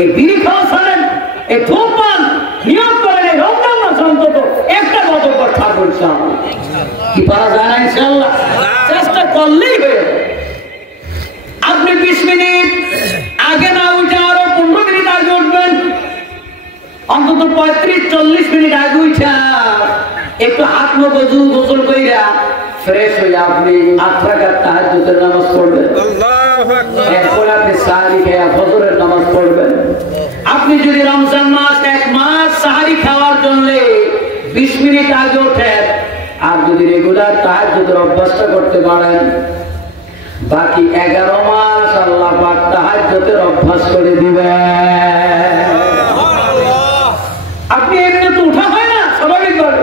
এই বিড়ি খাওয়া ছাড়েন, এই ধূমপান নিয়োগ করেন, এই রমজান মাস অন্তত একটা বছর থাকবো ইনশাআল্লাহ। কি পারা যায় না ইনশাআল্লাহ? চেষ্টা করলেই হয়ে যাবে। আপনি 20 মিনিট আগে না উঠে আরো 15 মিনিট আগে উঠবেন, অন্তত 35-40 মিনিট আগে উঠা একটু হাত মুখ গোসল কইরা ফ্রেশ হয়ে আপনি 8 রাকাত তাহাজ্জুদের নামাজ পড়বেন। এরপর আপনি সাহারি খেয়ে ফজরের নামাজ পড়বেন। আপনি যদি রমজান মাস 1 মাস সাহারি খাওয়ার জন্য 20 মিনিট আগে ওঠেন, আর যদি রেগুলার তাহাজ্জুদের অভ্যাসটা করতে পারেন, বাকি 11 মাস আল্লাহ পাক তাহাজ্জুদের অভ্যাস করে দিবেন। আপনি এমনি তো উঠা হয় না স্বাভাবিকভাবে,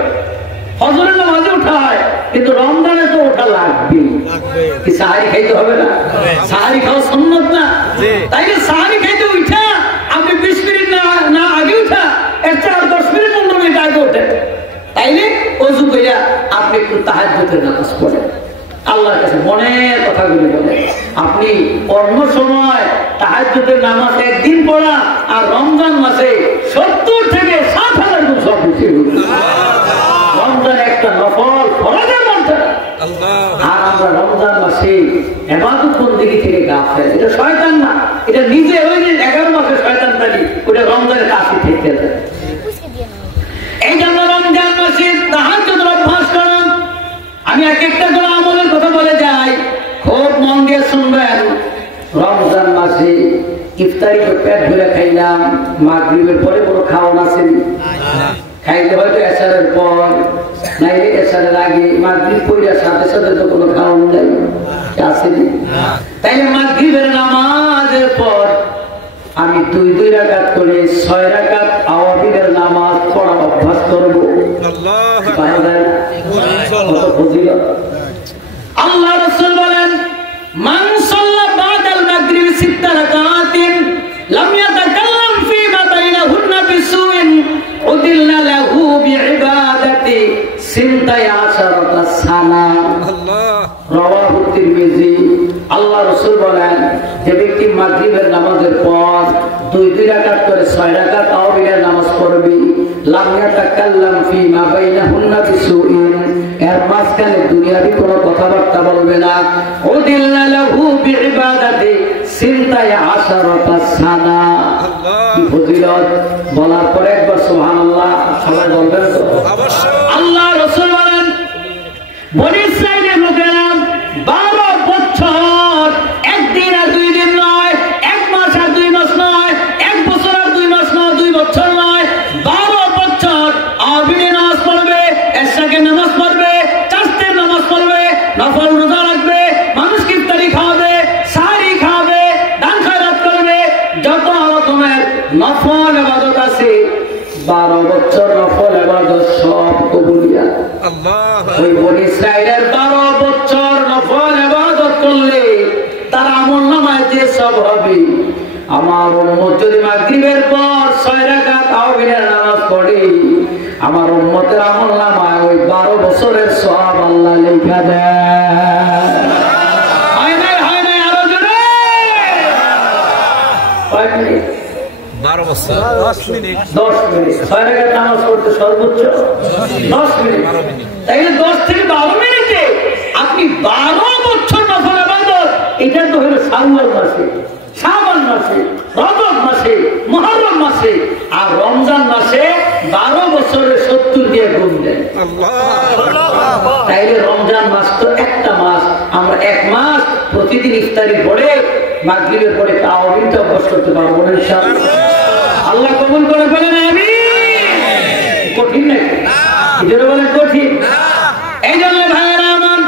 ফজরের নামাজে উঠা হয়, কিন্তু রমজানে তো ওঠা লাগবে। কি সাহারি খাইতে হবে না? সাহারি খাওয়া সুন্নাত না? তাইলে সাহারি খাইতে উঠা আপনি 20 মিনিট না আগে উঠা এর 4-10 মিনিট 15 মিনিট আগে ওঠেন, তাইলে ওযু কইরা আপনি একটু তাহাজ্জুদের নামাজ পড়েন, আল্লাহর কাছে মনের কথাগুলি বলেন। আপনি অন্য সময় তাহাজ্জুদের নামাজ একদিন পড়া আর রমজান মাসে 70 থেকে 60,000 গুণ সব বেশি। রমজান একটা নফল ফরজের মধ্যে, আর আমরা রমজান মাসে ইবাদত বন্দেগী থেকে গাফেল। এটা শয়তান না, এটা নিজে ওই যে 11 মাসে শয়তান তালি ওটা রমজানের কাছে থেকে যায়। এই জন্য রমজান মাসে তাহাজ্জুদের অভ্যাস করুন। আমি এক একটা করে আমলের কথা বলে যাই, খুব মন দিয়ে শুনবেন। রমজান মাসে ইফতারি তো পেট ভরে খাইলাম, মাগরিবের পরে কোনো খাওয়ান আসেনি, খাইতে হয়তো এশারের পর, নাইলে এশারের আগে, মাগরিব পড়ার সাথে সাথে তো কোনো খাওয়ান নাই, আসেনি। তাইলে মাগরিবের নামাজের পর আমি 2 রাকাত করে 6 রাকাত আওয়াবিলের নামাজ পড়ার অভ্যাস করবো। আল্লাহ রাসূল বলেন, মান সাল্লা বাদাল মাগরিব 6 রাকাতিন লাম ইয়াতাকাল্লাম ফীমা বাইনাহুন্না বিসুইন উদিল্লা লাহু বিইবাদাতি 12 সানা। রাওয়াহু তিরমিজি। আল্লাহ রাসূল বলেন, যে ব্যক্তি মাগরিবের নামাজের পর 2 রাকাত করে 6 রাকাত আওয়াবিলের নামাজ পড়বে, লাম ইয়াতাকাল্লাম ফীমা বাইনাহুন্না বিসুইন, এর মাঝখানে দুনিয়াবি কোনো কথা করবে না। উদিল্লা লাহু বিইবাদাতি সিনতাই আশারাতা সানা। কি ফজিলত বলার পরে একবার সুবহানাল্লাহ সবাই বলবেন তো অবশ্যই। আল্লাহ রাসূল বলেন বনি ইসরাইলের লোকেরা 12 বছর একদিন আর 2 দিন নয়, 1 মাস আর 2 মাস নয়, 1 বছর আর 2 মাস নয়, 2 বছর নয়, 12 বছর আবিনে নামাজ পড়বে, এশাকে নামাজ পড়বে, চাষতের নামাজ পড়বে, নফল রোজা রাখবে, মানুষকে ইফতারি খাওয়াবে, সাহরি খাওয়াবে, দান খয়রাত করবে, যত রকমের নফল ইবাদত আছে 12 বছর নফল ইবাদত সব কবুলিয়াত। আল্লাহ ওই বনি ইসরাইলের 12 বছর নফল ইবাদত করলে তার আমলনামায় যে সব হবে, আমার উম্মত যদি মাগরিবের পর 6 রাকাত তাওহীদের নামাজ পড়ে, আমার উম্মতের আমলনামায় ওই 12 বছরের সওয়াব আল্লাহ লেখা দেয়। হয় নাই আরো জোরে 12 বছর 10 মিনিট 6 রাকাত নামাজ পড়তে সর্বোচ্চ 10 মিনিট। তাইলে 10 থেকে 12 মিনিটে আপনি 12 বছর নফল ইবাদত, এটা তো হলো শাওয়াল মাসে, শাবান মাসে, রজব মাসে, মুহররম মাসে, আর রমজান মাসে 12 বছরের 70 দিয়ে গুণ দেন। আল্লাহ তাইলে রমজান মাস তো একটা মাস, আমরা 1 মাস প্রতিদিন ইফতারি পড়ে মাগরিবের পরে তাওহীদটা অভ্যাস করতে পারবো ইনশাআল্লাহ। আল্লাহ কবুল করে বলেন আমিন। কঠিন নাকি? এটা বলেন কঠিন না। এই জন্য ভাইরা আমার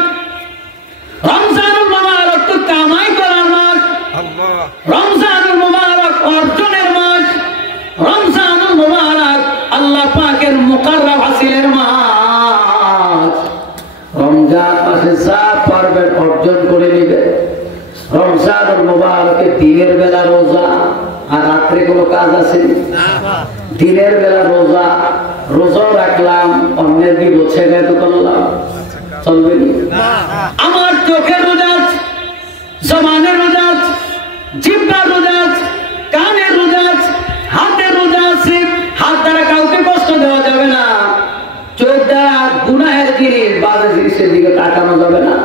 রমজানুল মুবারক তো কামাই করার মাস, আল্লাহ রমজানুল মুবারক অর্জনের মাস, রমজানুল মুবারক আল্লাহ পাকের মুকাররম হাসিলের মাস। রমজান মাসে যা পারবেন অর্জন করে নেবেন। রমজানুল মুবারকে দিনের বেলা রোজা, আর রাত্রে কোনো কাজ আছে না। দিনের বেলা রোজা, রোজা রাখলাম, অন্যের কি বলছে তো করলাম, চলবে না। আমার চোখের রোজা, জবানের রোজা, জিহ্বার রোজা, কানের রোজা, হাতের রোজা আছে। হাত দ্বারা কাউকে কষ্ট দেওয়া যাবে না, চোখ দ্বারা গুনাহের জিনিস, বাজে জিনিসের দিকে তাকানো যাবে না,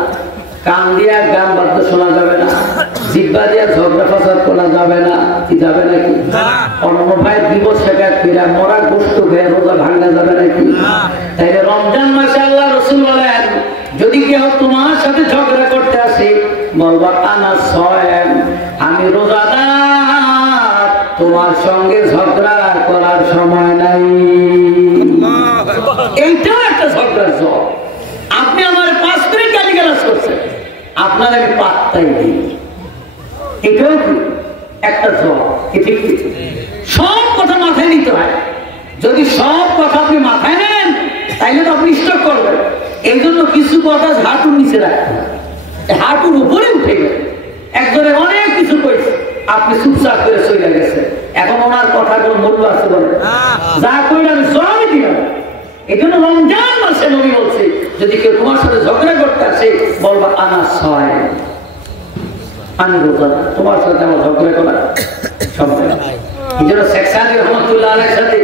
কান দিয়া গান বাদ্য শোনা যাবে না, জিহ্বা দিয়া ঝগড়া ফাসাদ করা যাবে না। কি যাবে নাকি? অন্য ভাই দিবস শেখার ফিরা মরা গোস্ত খেয়ে রোজা ভাঙা যাবে নাকি? তাইলে রমজান মাসে আল্লাহ রাসূল বলেন যদি কেউ তোমার সাথে ঝগড়া করতে আসে, বলবা আনা সায়েম, আমি রোজাদার, তোমার সঙ্গে ঝগড়া করার সময় নাই। এইটাও একটা ঝগড়ার জব। আপনি আমার 5 মিনিট গালিগালাজ করছেন, আপনার আমি পাত্তাই দিই, এটাও একটা জব। ঠিক সব কথা মাথায় নিতে হয়। যদি সব কথা আপনি মাথায় নেন তাইলে তো আপনি স্টক করবেন। এই জন্য কিছু কথা হাঁটুর নিচে রাখতে হয়, হাঁটুর উপরে উঠে গেল। একজনে অনেক কিছু কইছে, আপনি চুপচাপ করে চলে গেছেন, এখন ওনার কথা কোনো মূল্য আছে বলে যা কইলে আমি জবাবই দিলাম। এই জন্য রমজান মাসে নবী বলছে যদি কেউ তোমার সাথে ঝগড়া করতে আসে, বলবা আনা সায়েম, আমি রোজা, তোমার সাথে আমার ঝগড়া করা সম্ভব না। এই জন্য শেখ সাদি রহমতুল্লাহ আলাইহির সাথে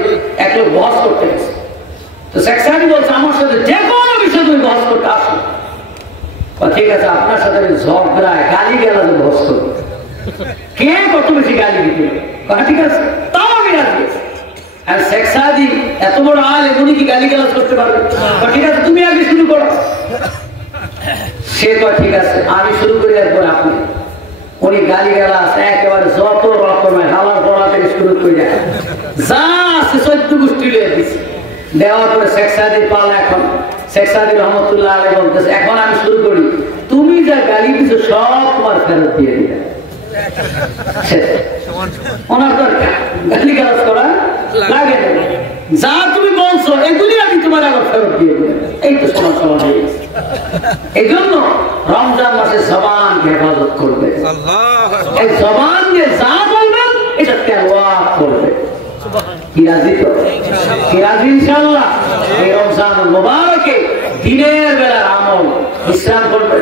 এক লোক বহস করতে গেছে। তো শেখ সাদি বলছে আমার সাথে যে কোনো বিষয়ে তুমি বহস করতে আসো। ঠিক আছে, আপনার সাথে আমি ঝগড়ায় গালি গালাজে বহস করবো, কে কত বেশি গালি দিতে, ঠিক আছে তাও আমি রাজি। আর শেখ সাদি এত বড় আলেম, উনি কি গালি গালাজ করতে পারবে? ঠিক আছে তুমি আগে শুরু করো। সে কয় ঠিক আছে আমি শুরু করি, এরপর আপনি। উনি গালি গালাজ একেবারে যত রকমের হালাল পড়া থেকে শুরু করে যা আছে 14 গোষ্ঠী লিয়ে দিচ্ছে। দেওয়ার পরে শেখ সাদির পালা। এখন শেখ সাদি রহমতুল্লাহ আলাইহি বলতেছে এখন আমি শুরু করি, তুমি যা গালি দিছো সব তোমার ফেরত দিয়ে দিবে। ওনার দরকার গালি গালাজ করা লাগে না, যা তুমি বলছো এগুলি আমি তোমার আবার ফেরত দিয়ে দেব। এই তো সমাজ সমাজ হয়ে গেছে। এই জন্য রমজান মাসে জবান হেফাজত করবে, এই জবান দিয়ে যা বলবেন এটা তেলাওয়াত করবে। কি রাজি তো? কি রাজি ইনশাআল্লাহ? এই রমজান মুবারকে দিনের বেলার আমল বিশ্রাম করবে,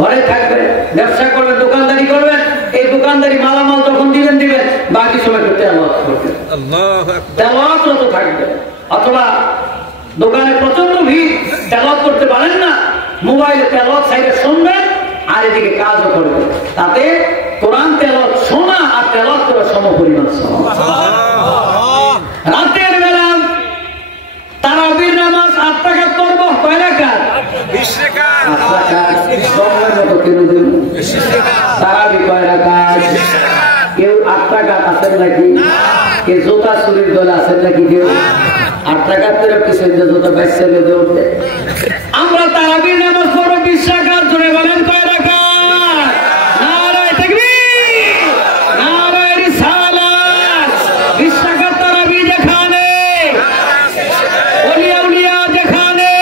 ঘরে থাকবে, ব্যবসা করবে, দোকানদারি করবেন। এই দোকানদারি মালামাল যখন দিবেন দিবেন, বাকি সময় তেলাওয়াত করবেন, তেলাওয়াত তো থাকবে। অথবা দোকানে প্রচন্ড ভিড়, তেলাওয়াত করতে পারেন না, মোবাইলে তেলাওয়াত সাইডে শুনবেন আর এদিকে কাজও করবে, তাতে কোরআন তেলাওয়াত শোনা আর তেলাওয়াত করা সমপরিমাণ সওয়াব। রাতের বেলা তারাবির নামাজ 8 রাকাত পড়ব, কয় রাকাত? 20 রাকাত। 8 রাকাত সময় মতো কেন দেব? 20 রাকাত। তারাবি কয় রাকাত? কেউ 8 রাকাত আছেন নাকি? কে জোতা চুরির দলে আছেন নাকি? কেউ 8 রাকাত করে পিছনে জোতা বাইসে দেবে। আমরা তারাবির নামাজ পড়ব 20 রাকাত, জোরে বলেন কয় রাকাত? নারায়ে তাকবীর, নারায়ে রিসালাত। 20 রাকাত তারাবি যেখানে, ওলিয়া উলিয়া যেখানে,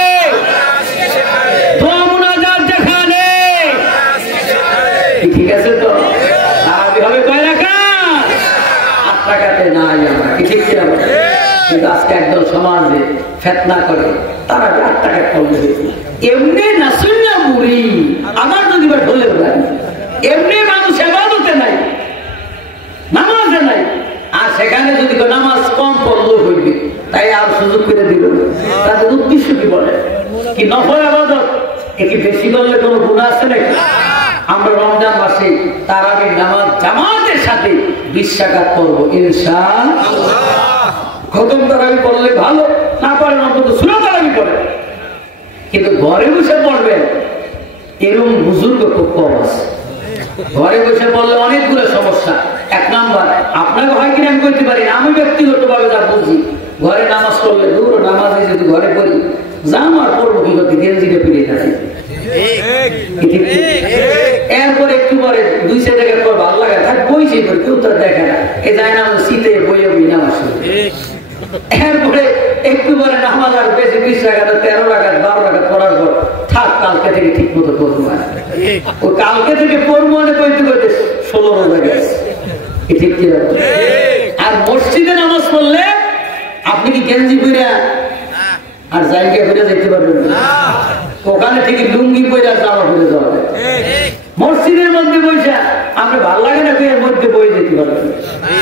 দোয়া মুনাজাত যেখানে, ঠিক আছে তো? তারাবি হবে কয় রাকাত? 8 রাকাতে নাই আমরা, ঠিক কি না? কিন্তু আজকে একদল সমাজে ফিতনা করে, তারা 8 টাকা করবে। এমনি নাসুন্না মুড়ি আমার যদি বা ঢোলে বলেন, এমনি মানুষ ইবাদতে নাই, নামাজে নাই, আর সেখানে যদি নামাজ কম পড়লো হইবে, তাই আর সুযোগ করে দিল। তাদের উদ্দেশ্য কি বলে? কি নফল ইবাদত একে বেশি করলে কোনো গুনাহ আছে নাকি? আমরা রমজান মাসে তারাবির নামাজ জামাতের সাথে 20 রাকাত পড়বো ইনশাআল্লাহ। খতম তারাবি পড়লে ভালো, না পারেন অন্তত সূরা তারাবি পড়ে, কিন্তু ঘরে বসে পড়বেন এরকম বুজুর্গ খুব কম আছে। ঘরে বসে পড়লে অনেকগুলো সমস্যা। 1 নাম্বার, আপনাকে হয় কিনা আমি করতে পারি, আমি ব্যক্তিগতভাবে যা বুঝি, ঘরে নামাজ পড়লে দূর নামাজে যদি ঘরে পড়ি জামার পড়বো কি করতে, গেঞ্জিটা ফিরে থাকে। এরপর একটু পরে 2 জায়গায় পর ভালো লাগে থাক, বইছে কেউ তো দেখে না, এই যায় না শীতে বইয়ে বই নামাজ। এরপরে একটু পরে নামাজ আর বেশি 20 রাকাত 13 রাকাত 12 রাকাত পড়ার পর থাক কালকে থেকে ঠিক মতো পড়বো। ও কালকে থেকে পড়বো মানে কইতে কইতে 16 হয়ে গেছে, ঠিক কি? আর মসজিদে নামাজ পড়লে আপনি কি গেঞ্জি পরে আর জায়গা ফিরে যেতে পারবেন না, ওখানে থেকে লুঙ্গি পরে আর জামা পরে যাওয়া যায়। মসজিদের মধ্যে বসে আমরা ভালো লাগে না, এর মধ্যে বই যেতে পারবেন।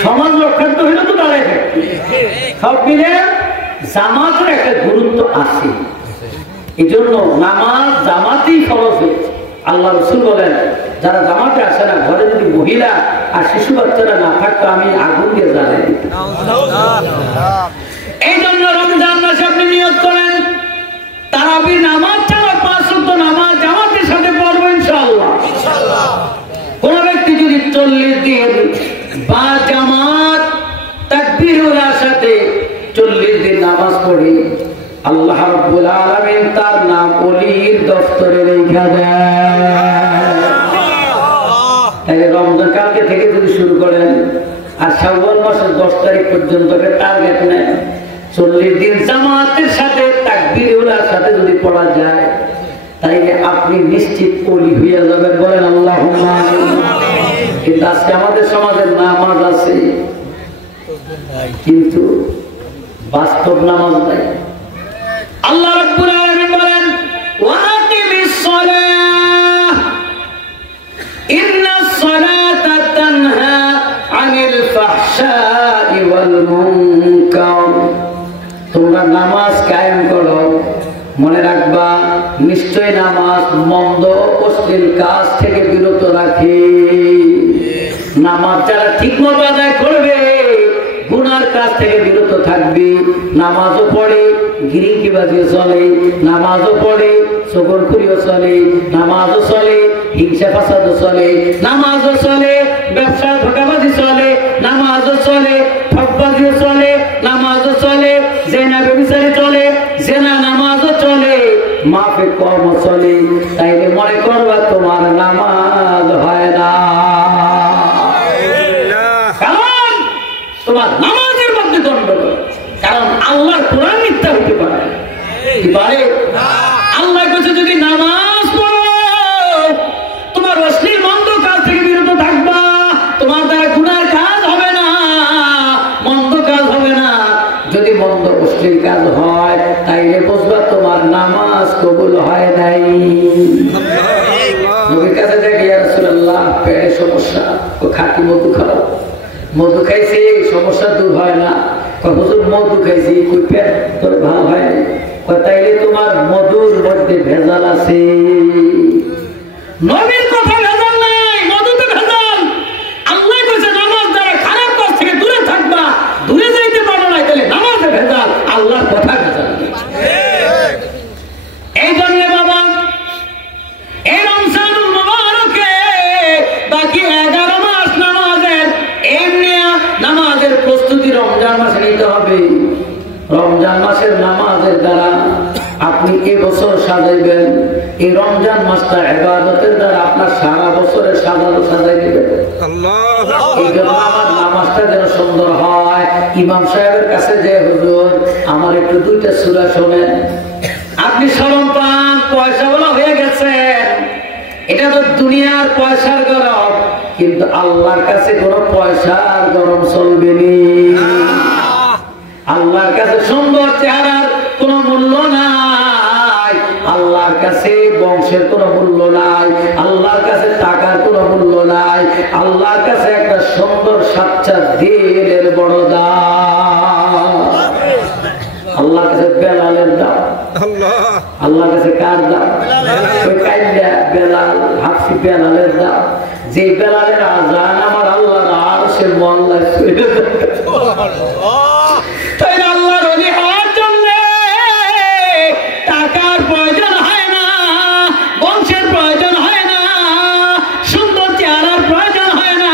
সমাজ রক্ষার্থ হইলে তো দাঁড়ায় থাকবে। সব মিলে জামাতের একটা গুরুত্ব আছে, এই জন্য নামাজ জামাতেই ফরজ হয়েছে। আল্লাহ রাসূল বলেন, যারা জামাতে আসে না, ঘরে যদি মহিলা আর শিশু বাচ্চারা না থাকতো আমি আগুন দিয়ে জ্বালিয়ে দিতাম। এই জন্য রমজান মাসে আপনি নিয়ত করেন তারাবির নামাজ ছাড়া 5 ওয়াক্ত নামাজ জামাতের সাথে পড়বেন ইনশাআল্লাহ। কোন ব্যক্তি যদি 40 দিন বা জামাত তাকবীরের সাথে 40 দিন নামাজ পড়ে, আল্লাহ রাব্বুল আলামিন তার নাম ওলির দফতরে লেখা দেয়। তাই রমজান কালকে থেকে যদি শুরু করেন আর শাওয়াল মাসের 10 তারিখ পর্যন্ত টার্গেট নেন, 40 দিন জামাতের সাথে তাকবীরের সাথে যদি পড়া যায়, তাইলে আপনি নিশ্চিত ওলি হয়ে যাবেন। বলেন আল্লাহুম্মা আমিন। কিন্তু আজকে আমাদের সমাজের নামাজ আছে কিন্তু বাস্তব নামাজ নাই। আল্লাহ রাব্বুল আলামিন বলেন, ওয়াকিমিস সালাহ ইন্নাস সালাতা তানহা আনিল ফাহশাই ওয়াল মুনকার। তোমরা নামাজ কায়েম করো, মনে রাখবা নিশ্চয় নামাজ মন্দ অশ্লীল কাজ থেকে বিরত রাখে। নামাজ যারা ঠিক মতো আদায় করবে গুনার কাজ থেকে বিরত থাকবে। নামাজও পড়ে গিরিঙ্গিবাজিও চলে, নামাজও পড়ে চগরখুরিও চলে, নামাজও চলে হিংসা ফাসাদও চলে, নামাজও চলে ব্যবসা ধোঁকাবাজি চলে, নামাজও চলে ঠকবাজিও চলে, নামাজও চলে জেনা ব্যভিচারী চলে, জেনা নামাজও চলে মাফে কম চলে। তাইলে মনে করবা তোমার নামাজ হয় না, কারণ তোমার নামাজের মধ্যে গন্ডগোল। কারণ আল্লাহর কোরআন মিথ্যা হতে পারে কি পারে? আল্লাহ কাছে যদি নামাজ পড়ো তোমার অশ্লীল মন্দ কাজ থেকে বিরত থাকবা, তোমার দ্বারা গুনার কাজ হবে না, মন্দ কাজ হবে না। যদি মন্দ অশ্লীল কাজ হয় তাইলে বুঝবা তোমার নামাজ কবুল হয় নাই। নবীর কাছে দেখি ইয়া রাসূলুল্লাহ পেটে সমস্যা, ও খাঁটি মধু খাও। মধু খাইছে সমস্যা দূর হয় না। হুজুর মধু খাইছি কই পেট তোর ভালো হয় না। তাইলে তোমার মধুর মধ্যে ভেজাল আছে। নবীর রমজান মাসের নামাজের দ্বারা আপনি এবছর সাজাইবেন, এই রমজান মাসটা ইবাদতের দ্বারা আপনার সারা বছরের সাজানো সাজাই দিবেন। এই জন্য আমার নামাজটা যেন সুন্দর হয়। ইমাম সাহেবের কাছে যে হুজুর আমার একটু 2টা সূরা শোনেন, আপনি শরম পান, পয়সা বলা হয়ে গেছেন, এটা তো দুনিয়ার পয়সার গরম, কিন্তু আল্লাহর কাছে কোনো পয়সার গরম চলবে না। আল্লাহর কাছে সুন্দর চেহারার কোন মূল্য নাই, আল্লাহর কাছে বংশের কোন মূল্য নাই, আল্লাহর কাছে টাকার কোন মূল্য নাই, আল্লাহর কাছে একটা সুন্দর সাচ্চা দিলের বড় দাম। আল্লাহর কাছে বেলালের দাম, আল্লাহর কাছে কার দাম? বেলাল, হাফসি বেলালের দাম। যে বেলালের আজান আমার আল্লাহর আরশের মহল্লায় টাকার প্রয়োজন হয় না, বংশের প্রয়োজন হয় না, সুন্দর চেহারার প্রয়োজন হয় না,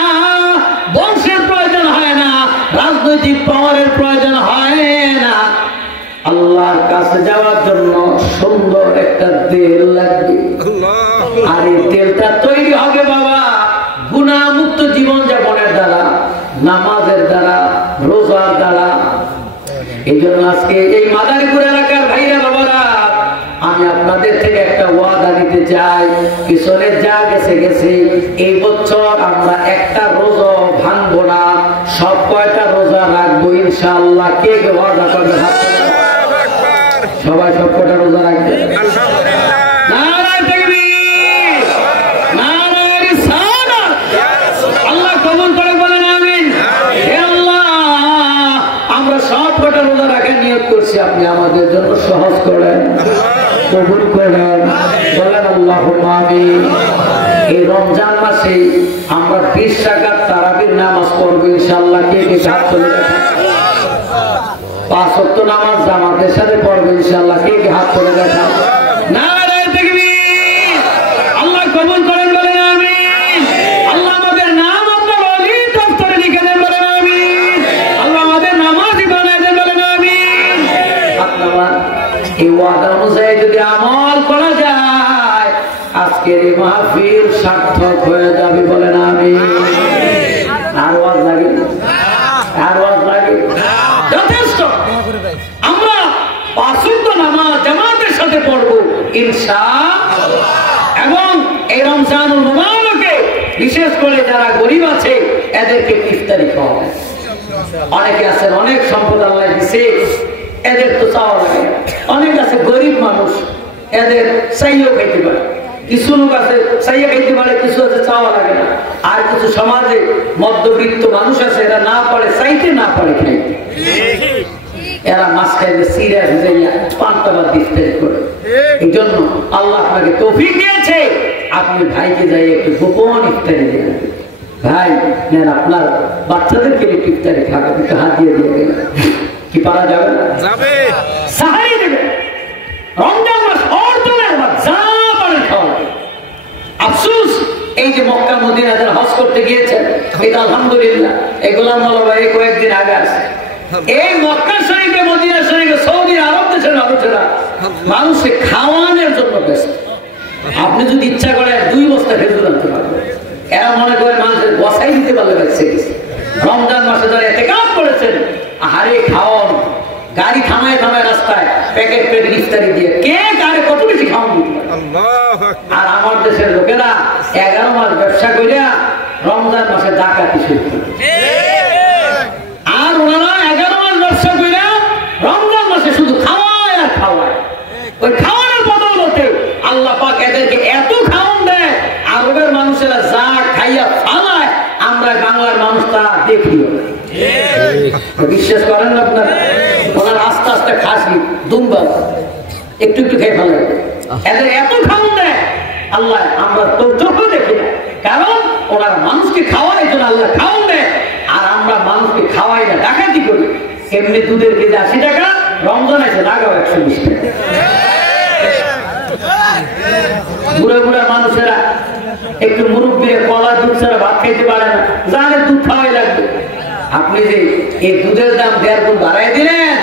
বংশের প্রয়োজন হয় না, রাজনৈতিক পাওয়ারের প্রয়োজন হয় না। আল্লাহর কাছে যাওয়ার জন্য সুন্দর একটা তেল লাগবে, আর এই তেলটা তৈরি হবে বাবা গুনাহমুক্ত জীবন যাপনের দ্বারা, নামাজের দ্বারা, রোজার দ্বারা। এই জন্য আজকে এই মাদারীপুর এলাকার ভাইরা বাবারা, আমি আপনাদের থেকে একটা ওয়াদা দিতে চাই, পিছনে যা গেছে গেছে, এই বছর আমরা একটা রোজা ভাঙবো না, সব কয়টা রোজা রাখবো ইনশাআল্লাহ। কে কে ওয়াদা করবে? সবাই সব কয়টা রোজা রাখবে? আল্লাহ কবুল করে বলেন আমিন। হে আল্লাহ, আমরা সব কয়টা রোজা রাখার নিয়ত করছি, আপনি আমাদের জন্য সহজ করেন, কবুল করেন, বলেন আল্লাহুম্মা আমিন। এই রমজান মাসে আমরা 20 রাকাত তারাবির নামাজ পড়বো ইনশাআল্লাহ। কে কে হাত তুলে দেখান? 5 ওয়াক্ত নামাজ জামাতের সাথে পড়বো ইনশাআল্লাহ। কে কে হাত তুলে দেখান? নারে তাকবীর। আল্লাহ কবুল করেন, বলেন আমিন। আল্লাহ আমাদের নাম আপনার ওলি দফতরে লিখে দেন, বলেন আমিন। আল্লাহ আমাদের নামাজি বানায় দেন, বলেন আমিন। আপনারা এই ওয়াদা অনুযায়ী যদি আমল করা যায়, আজকের এই মাহফিল সার্থক হয়ে যাবে, বলেন আমিন। আর ওয়াজ লাগে? আর ওয়াজ লাগে? যথেষ্ট। আমরা 5 ওয়াক্ত নামাজ জামাতের সাথে পড়বো ইনশাআল্লাহ, এবং এই রমজানুল মুবারকে বিশেষ করে যারা গরিব আছে এদেরকে ইফতারি খাওয়াবে। অনেকে আছেন অনেক সম্পদ আল্লাহ দিছে, এদের তো চাওয়া লাগে। অনেক আছে গরিব মানুষ, এদের চাইও খাইতে পারে, কিছু লোক আছে চাইয়া খাইতে পারে, কিছু আছে চাওয়া লাগে না। আর কিছু সমাজে মধ্যবিত্ত মানুষ আছে, এরা না পারে চাইতে, না পারে খাইতে, এরা মাছ খাইতে সিরিয়াস হয়ে পান্তা ভাত ইফতারি করে। এই জন্য আল্লাহ আপনাকে তৌফিক দিয়েছে, আপনি ভাইকে যাই একটু গোপন ইফতারি দেবেন। ভাই নেন আপনার বাচ্চাদেরকে একটু ইফতারি খাবে, একটু হাত দিয়ে দিয়ে দেবেন। কি পারা যাবে? সাহারি দেবেন। রমজান মাস অর্জনের যা পারেন খাওয়াবে। আফসোস এই যে মক্কা মদিনা যারা হজ করতে গিয়েছেন, এটা আলহামদুলিল্লাহ এই গোলাম মাওলা ভাই কয়েকদিন আগে আসে, এই মক্কা শরীফে, মদিনা শরীফে, সৌদি আরব দেশের মানুষেরা মানুষকে খাওয়ানোর জন্য ব্যস্ত। আপনি যদি ইচ্ছা করেন 2 বস্তা খেজুর আনতে পারবেন। এরা মনে করে মানুষের বসাই দিতে পারলে পারছে। রমজান মাসে যারা ইতিকাফ করেছেন, আহারে খাওয়ান, গাড়ি থামায় থামায় রাস্তায় প্যাকেট প্যাকেট ইফতারি দিয়ে কে কারে কত বেশি খাওয়ান দিতে পারে। আর আমার দেশের লোকেরা 11 মাস ব্যবসা করিয়া রমজান মাসে ডাকাতি শুরু করে, আর ওনারা 11 মাস ব্যবসা করিয়া রমজান মাসে শুধু খাওয়ায় আর খাওয়ায়। ওই খাওয়ানোর বদৌলতে আল্লাহ পাক এদেরকে এত খাওয়ান দেয়, আরবের মানুষেরা যা খাইয়া ফালায়, আমরা বাংলার মানুষ তা দেখিও। বিশ্বাস করেন না আপনারা? ওনারা আস্তে আস্তে খাসি দুম্বা একটু একটু খেয়ে ফেলে, এদের এত খাওয়ান দেয় আল্লাহ, আমরা তো চোখও দেখি না। কারণ ওনারা মানুষকে খাওয়ায়, এই জন্য আল্লাহ খাওয়ান দেয়। আর আমরা মানুষকে খাওয়াই না, ডাকাতি করি। এমনি দুধের কেজি 80 টাকা, রমজান আছে লাগাও 120 টাকা। বুড়া বুড়া মানুষেরা একটু মুরব্বীরা কলা দুধ ছাড়া ভাত খাইতে পারে না, জানে দুধ খাওয়াই লাগবে। আপনি যে এই দুধের দাম 1.5 গুণ বাড়াই দিলেন,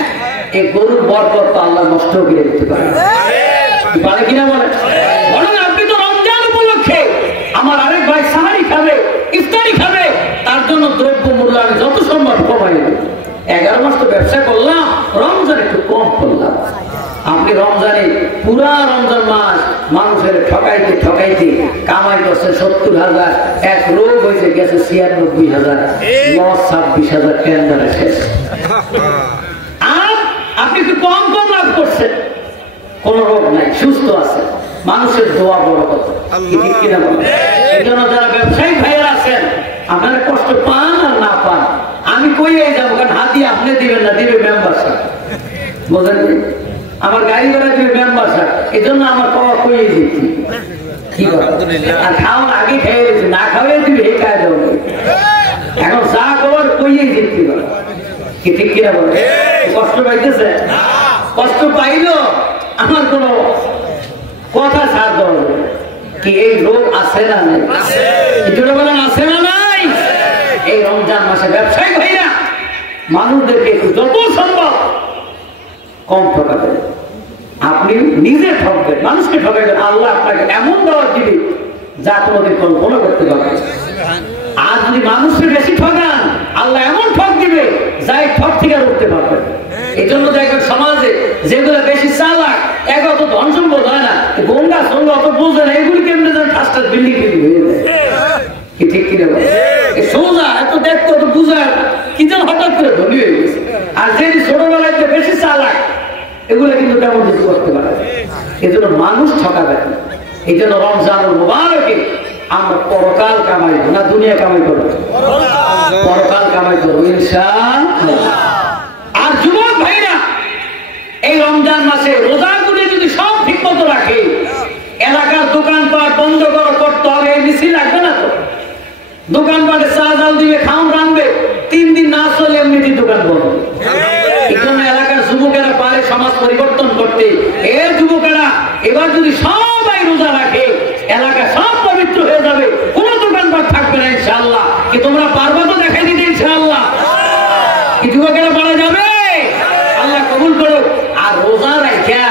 এই গরুর বরকত তো আল্লাহ নষ্ট করে দিতে পারে, পারে কিনা বলে? বরং আপনি তো রমজান উপলক্ষে আমার আরেক ভাই সাহারি খাবে, ইফতারি খাবে, তার জন্য দ্রব্য মূল্য আমি যত সম্ভব কমাই দেব। 11 মাস তো ব্যবসা করলাম, রমজান একটু কম করলাম। আপনি রমজানে পুরা রমজান মাস মানুষের ঠকাইতে ঠকাইতে কামাই করছে 70,000, এক রোগ হয়েছে গেছে 96,000, লস 26,000 টেন্ডারে শেষ। আর আপনি একটু কম কম লাভ করছেন, কোন রোগ নাই, সুস্থ আছে, মানুষের দোয়া বড় কথা, ঠিক কিনা বলেন? এই জন্য যারা ব্যবসায়ী ভাইয়েরা আছেন, আপনারা কষ্ট পান আর না পান, আমি কইয়ে যাবো, কারণ হাতি আপনি দিবেন না, দিবে মেম্বার সাহেব, বোঝেন? আমার গাড়ি ঘোড়া দিবে মেম্বার সাহেব, এই জন্য আমার খাওয়া কইয়ে দিচ্ছি। আর খাওয়ার আগে খেয়ে দিচ্ছি, না খাওয়াই দিবি এই কাজ হবে। এখন যা খাওয়ার কইয়ে দিচ্ছি, কি ঠিক কিনা বলে? কষ্ট পাইতেছে? কষ্ট পাইলো আমার কোন কথা ছাড় দেওয়া যাবে কি? এই রোগ আছে না নাই? বলেন আছে না নাই? এই রমজান মাসে ব্যবসায়ী ভাইরা মানুষদেরকে যত সম্ভব কম ঠকাবেন। আপনি নিজে ঠকবেন, মানুষকে ঠকাবেন, আল্লাহ আপনাকে এমন দাওয়াত দিবে যা কোনোদিন কল্পনা করতে পারবেন। আর যদি মানুষকে বেশি ঠকান, আল্লাহ এমন ঠক দিবে যাই ঠক থেকে উঠতে পারবেন। এই জন্য দেখবেন সমাজে যেগুলো বেশি চালাক, এক অত ধন সম্পদ হয় না, গঙ্গা সঙ্গে অত বোঝে না, এগুলি কেমনে যেন ফাস্টার বিল্ডিং হয়ে যায়, কি ঠিক কিনা? সোজা এত দেখতে অত বুঝায় কি যেন হঠাৎ করে ধনী হয়ে গেছে। আর যে ছোটবেলায় বেশি চালাক, এগুলো কিন্তু তেমন কিছু করতে পারে। এই জন্য মানুষ ঠকাবেন। এই জন্য রমজান মুবারকে আমরা পরকাল কামাই না দুনিয়া কামাই করবো, পরকাল কামাই করবো ইনশাআল্লাহ। আর যুবক ভাইরা এই রমজান মাসে রোজাগুলি যদি সব ঠিক মতো রাখে, এলাকার দোকানপাট বন্ধ করতে হবে, এই মিছিল রাখবে না তো। দোকানপাটে চা জাল দিবে, খাওয়ান রাখবে, 3 দিন না চলে এমনিতে দোকান বন্ধ। এই জন্য এলাকার যুবকেরা পারে সমাজ পরিবর্তন করতে। এর যুবকেরা এবার যদি সবাই রোজা রাখে, এলাকা সব পবিত্র হয়ে যাবে, কোনো দোকানপাট থাকবে না ইনশাআল্লাহ। কি তোমরা পারবা তো দেখাই দিতে ইনশাআল্লাহ? কি যুবকেরা পারা যাবে? আল্লাহ কবুল করুক। আর রোজা রাখা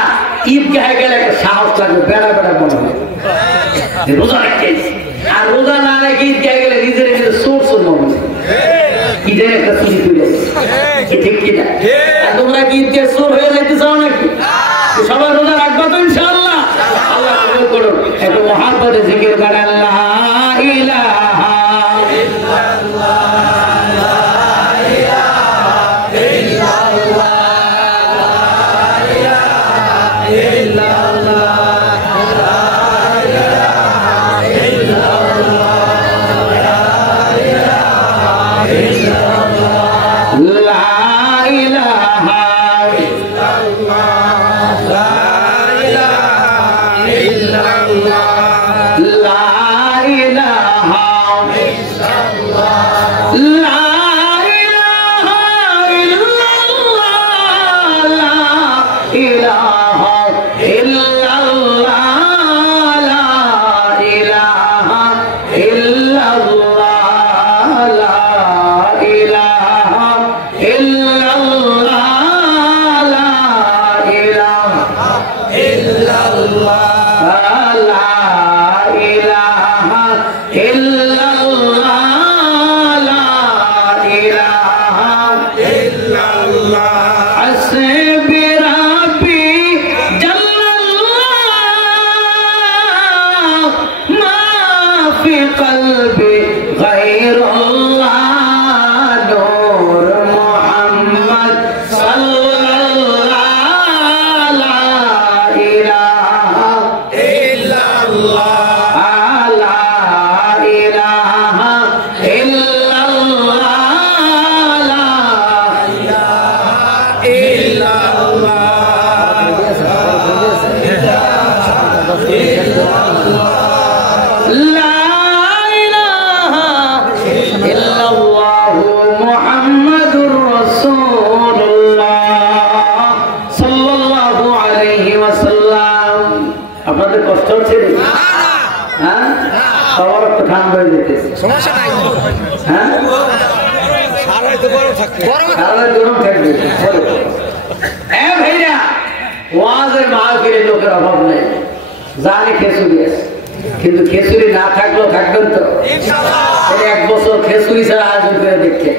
ঈদগাহে গেলে একটা সাহস লাগবে, বেড়া বেড়া মনে হয় রোজা রাখতে। আর রোজা না রেখে ঈদগাহে গেলে নিজের নিজের সোর্স মনে হয় ঈদের একটা চুরি করে, ঠিক কিনা? তোমরা কি ঈদগাহ চোর হয়ে যাইতে চাও নাকি? সবাই রোজা রাখবা তো ইনশাআল্লাহ। আল্লাহ কবুল করুক। একটু মহাব্বতে জিকির করে আল্লাহ ইলাহা ইল্লাল্লাহ, লা ইলাহা ইল্লাল্লাহ, লা ইলাহা ইল্লাল্লাহ, লা ইলাহা ইল্লাল্লাহ, লা ইলাহা ইল্লাল্লাহ, লা ইলাহা ওয়াজের মাহফিলে লোকের অভাব নেই, জানে খেসুরি আছে, কিন্তু খেসুরি না থাকলেও থাকবেন তো এক বছর খেসুরি ছাড়া আয়োজন করে দেখে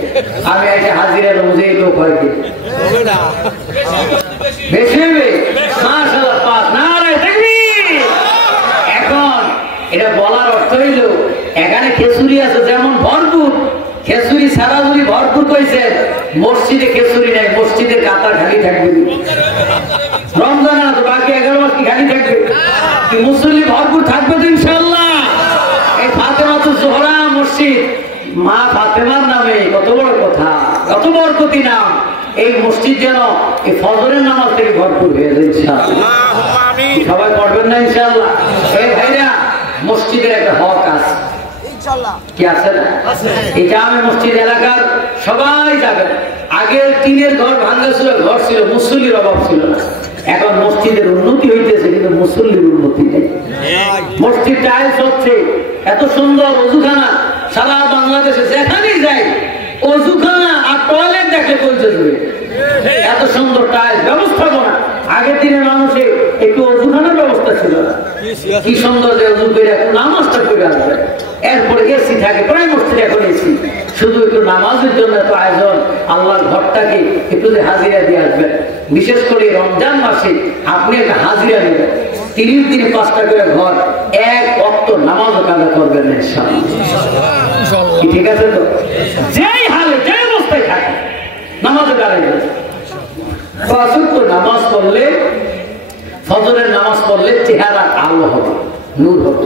আমি একটা হাজিরা অনুযায়ী লোক হয় কি বেশি হবে মাশাআল্লাহ পাঁচ নারায় তাকবীর। এখন এটা বলার অর্থ হইল এখানে খেসুরি আছে যেমন ভরপুর, খেসুরি ছাড়া যদি ভরপুর কইছে মসজিদে খেসুরি নাই, মসজিদের কাতার খালি থাকবে, রমজান না তো বাকি 11 মাস কি খালি থাকবে, কি মুসল্লি ভরপুর থাকবে তো ইনশাআল্লাহ। এই ফাতেমাতুজ জোহরা মসজিদ মা ফাতেমার নামে কত বড় কথা, কত বরকতি নাম, এই মসজিদ যেন এই ফজরের নামাজ থেকে ভরপুর হয়ে যায় ইনশাআল্লাহ। সবাই পড়বেন না ইনশাআল্লাহ? এই ভাইরা মসজিদের একটা হক আছে কি আছে না? এই জামে মসজিদ এলাকার সবাই যাবেন। আগে টিনের ঘর ভাঙা ছিল, ঘর ছিল, মুসল্লির অভাব ছিল না। এখন মসজিদের উন্নতি হইতেছে কিন্তু মুসল্লির উন্নতি নেই। মসজিদ টাইলস হচ্ছে, এত সুন্দর অজুখানা, সারা বাংলাদেশে যেখানেই যাই অজুখানা আর টয়লেট দেখে বলতে দেবে, এত সুন্দর টাইলস ব্যবস্থাপনা। আগের দিনের মানুষে একটু অজুখানার ব্যবস্থা ছিল না, কি সুন্দর যে অজু করে নামাজটা করে আসবে। এরপরে এসি থাকে, প্রায় মসজিদে এখন এসি, শুধু একটু নামাজের জন্য এত আয়োজন। আল্লাহর ঘরটাকে একটু যে হাজিরা দিয়ে আসবেন, বিশেষ করে রমজান মাসে আপনি একটা হাজিরা নেবেন, 30 দিনে 5টা করে ঘর, এক ওয়াক্ত নামাজও কাজা করবেন না ইনশাআল্লাহ। ঠিক আছে তো? যেই হালে যে অবস্থায় থাকে নামাজও দাঁড়াইবে। নামাজ পড়লে, ফজরের নামাজ পড়লে চেহারা আলো হবে, নূর হবে।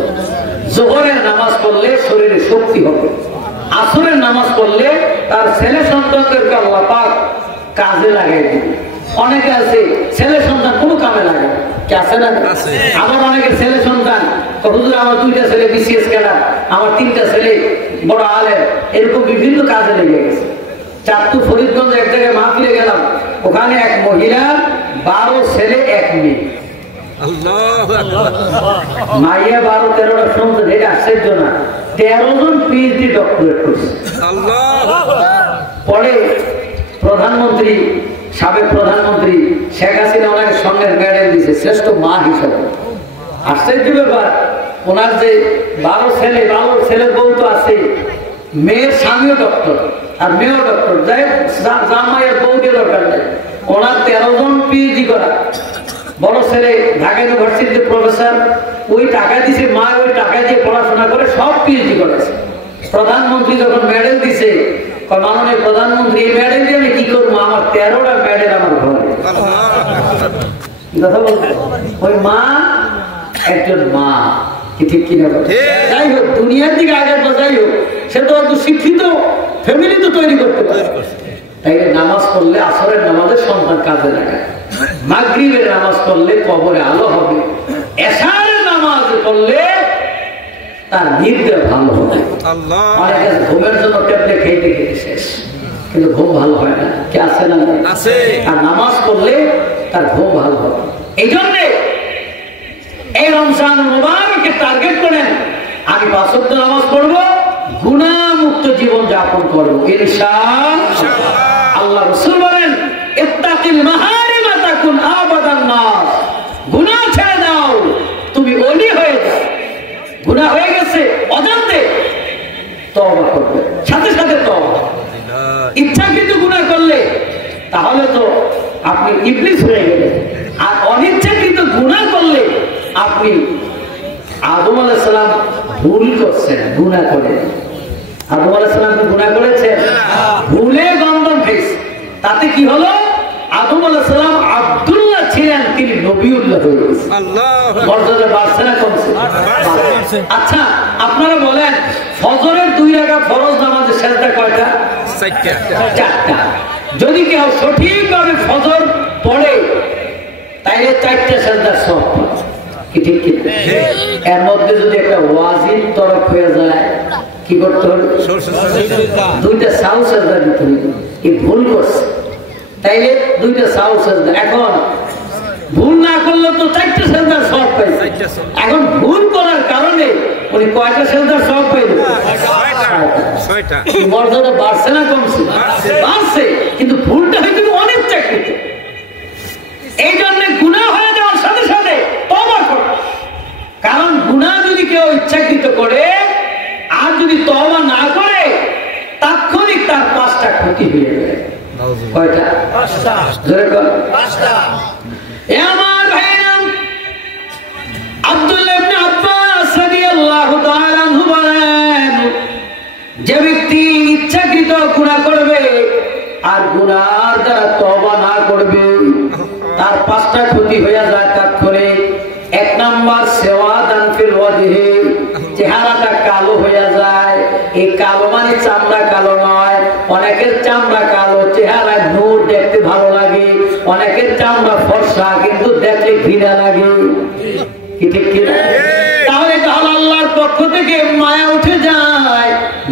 জোহরের নামাজ পড়লে শরীরে শক্তি হবে। আসরের নামাজ পড়লে তার ছেলে সন্তানদেরকে আল্লাহ পাক কাজে লাগাই দিবে। অনেকে আছে ছেলে সন্তান কোনো কামে লাগে কি আছে না? আবার অনেকে ছেলে সন্তান হুজুর আমার 2টা ছেলে বিসিএস ক্যাডার, আমার 3টা ছেলে বড় আলেম, এরকম বিভিন্ন কাজে লেগে গেছে। চাঁদপুর ফরিদগঞ্জ এক জায়গায় মাহফিলে গেলাম, ওখানে এক মহিলার 12 ছেলে 1 মেয়ে। মাইয়া 12-13টা শুনছেন, এটা আশ্চর্য না। 13 জন পিএইচডি ডক্টরেট করছে। পরে প্রধানমন্ত্রী, সাবেক প্রধানমন্ত্রী শেখ হাসিনা ওনাকে স্বর্ণের মেডেল দিয়েছে শ্রেষ্ঠ মা হিসাবে। আশ্চর্য ব্যাপার, ওনার যে 12 ছেলের বউ তো আছে, মেয়ের স্বামীও ডক্টর আর মেয়েও ডক্টর, যাই জামাইয়ের বউ দিয়ে দরকার নেই। ওনার 13 জন পিএইচডি করা। বড় ছেলে ঢাকা ইউনিভার্সিটিতে প্রফেসর, ওই টাকা দিয়েছে মা, ওই টাকা দিয়ে পড়াশোনা করে সব পিএইচডি করেছে। প্রধানমন্ত্রী যখন মেডেল দিছে, মাননীয় প্রধানমন্ত্রী এই মেডেল দিয়ে আমি কি করবো, আমার 13টা মেডেল আমার ঘরে। কথা বলতে ওই মা একজন মা, কি ঠিক কিনা? যাই হোক, দুনিয়ার দিকে আগে যাই হোক, সে তো একটু শিক্ষিত ফ্যামিলি তো তৈরি করতে পারে। তাই নামাজ পড়লে আসরের নামাজের সন্তান কাজে লাগায়, মাগরিবের নামাজ পড়লে কবরে আলো হবে, এশারের নামাজ পড়লে তার নিদ্রা ভালো হবে। অনেকে ঘুমের জন্য ট্যাবলেট খেতে খেতে শেষ, কিন্তু ঘুম ভালো হয় না, কি আছে না? আর নামাজ পড়লে তার ঘুম ভালো হবে। এই জন্যে এই রমজান মুবারককে টার্গেট করেন, আমি 5 ওয়াক্ত নামাজ পড়বো, গুনাহমুক্ত জীবন যাপন করবো ইনশাআল্লাহ। আল্লাহ রাসূল বলেন, ইত্তাকিল মাহারিমা তাকুন আবাদান নাস, গুনাহ ছেড়ে দাও, তুমি ওলি হয়ে যাও। গুনাহ হয়ে গেছে অজান্তে, তওবা করবে, সাথে সাথে তওবা। ইচ্ছাকৃত গুনাহ করলে তাহলে তো আপনি ইবলিস হয়ে গেলেন, আর অনিচ্ছাকৃত গুনাহ করলে আপনি আদম আলাইহিস সালাম ভুল করছেন, গুনাহ করে। আদম আলাইহিস সালাম কি গুনাহ করেছেন? ভুলে গন্ধম খেয়েছে, তাতে কি হলো? আদম আলাইহিস সালাম আব্দুল্লাহ ছিলেন, তিনি নবিউল্লাহ হয়ে গেছেন। মর্যাদা বাড়ছে না কমছে? আচ্ছা আপনারা বলেন, ফজরের 2 রাকাত ফরজ নামাজের সেজদা কয়টা? 4টা। যদি কেউ সঠিকভাবে ফজর পড়ে তাইলে 4টা সেজদার সওয়াব পায়, কি ঠিক কি? এর মধ্যে যদি একটা ওয়াজিব তরফ হয়ে যায়, কি করতে হবে? 2টা সাউ সেজদা দিতে হবে। এই ভুল করছে, তাইলে 2টা সাউ সেজদা। এখন ভুল না করলে তো 4টা সেজদার সওয়াব পাইছে। এখন ভুল করার কারণে উনি কয়টা সেজদার সওয়াব পাইলেন? 6টা। মর্যাদা বাড়ছে না কমছে? বাড়ছে, কিন্তু ভুলটা হয়তো অনিচ্ছাকৃত। এই জন্য গুনাহ কেউ ইচ্ছাকৃত করে আর যদি তওবা না করে তাৎক্ষণিক তার 5টা ক্ষতি হয়ে যাবে। কয়টা? 5টা। জোরে বল। 5টা। এ আমার ভাইরা, আব্দুল্লাহ ইবনে আব্বাস রাদিয়াল্লাহু তাআলা আনহু বলেন, যে ব্যক্তি ইচ্ছাকৃত গুনাহ করবে আর গুনার দ্বারা তওবা না করবে তার 5টা ক্ষতি হয়ে যায় তাৎক্ষণিক। 1 নাম্বার সেওয়াদান ফিল ওয়াজহি, চেহারাটা কালো হয়ে যায়। এই কালো মানে চামড়া কালো নয়, অনেকের চামড়া কালো, চেহারায় নূর, দেখতে ভালো লাগে। অনেকের চামড়া ফর্সা, কিন্তু দেখলে ঘৃণা লাগে। কি ঠিক কি না? তাহলে আল্লাহর পক্ষ থেকে মায়া উঠে যায়,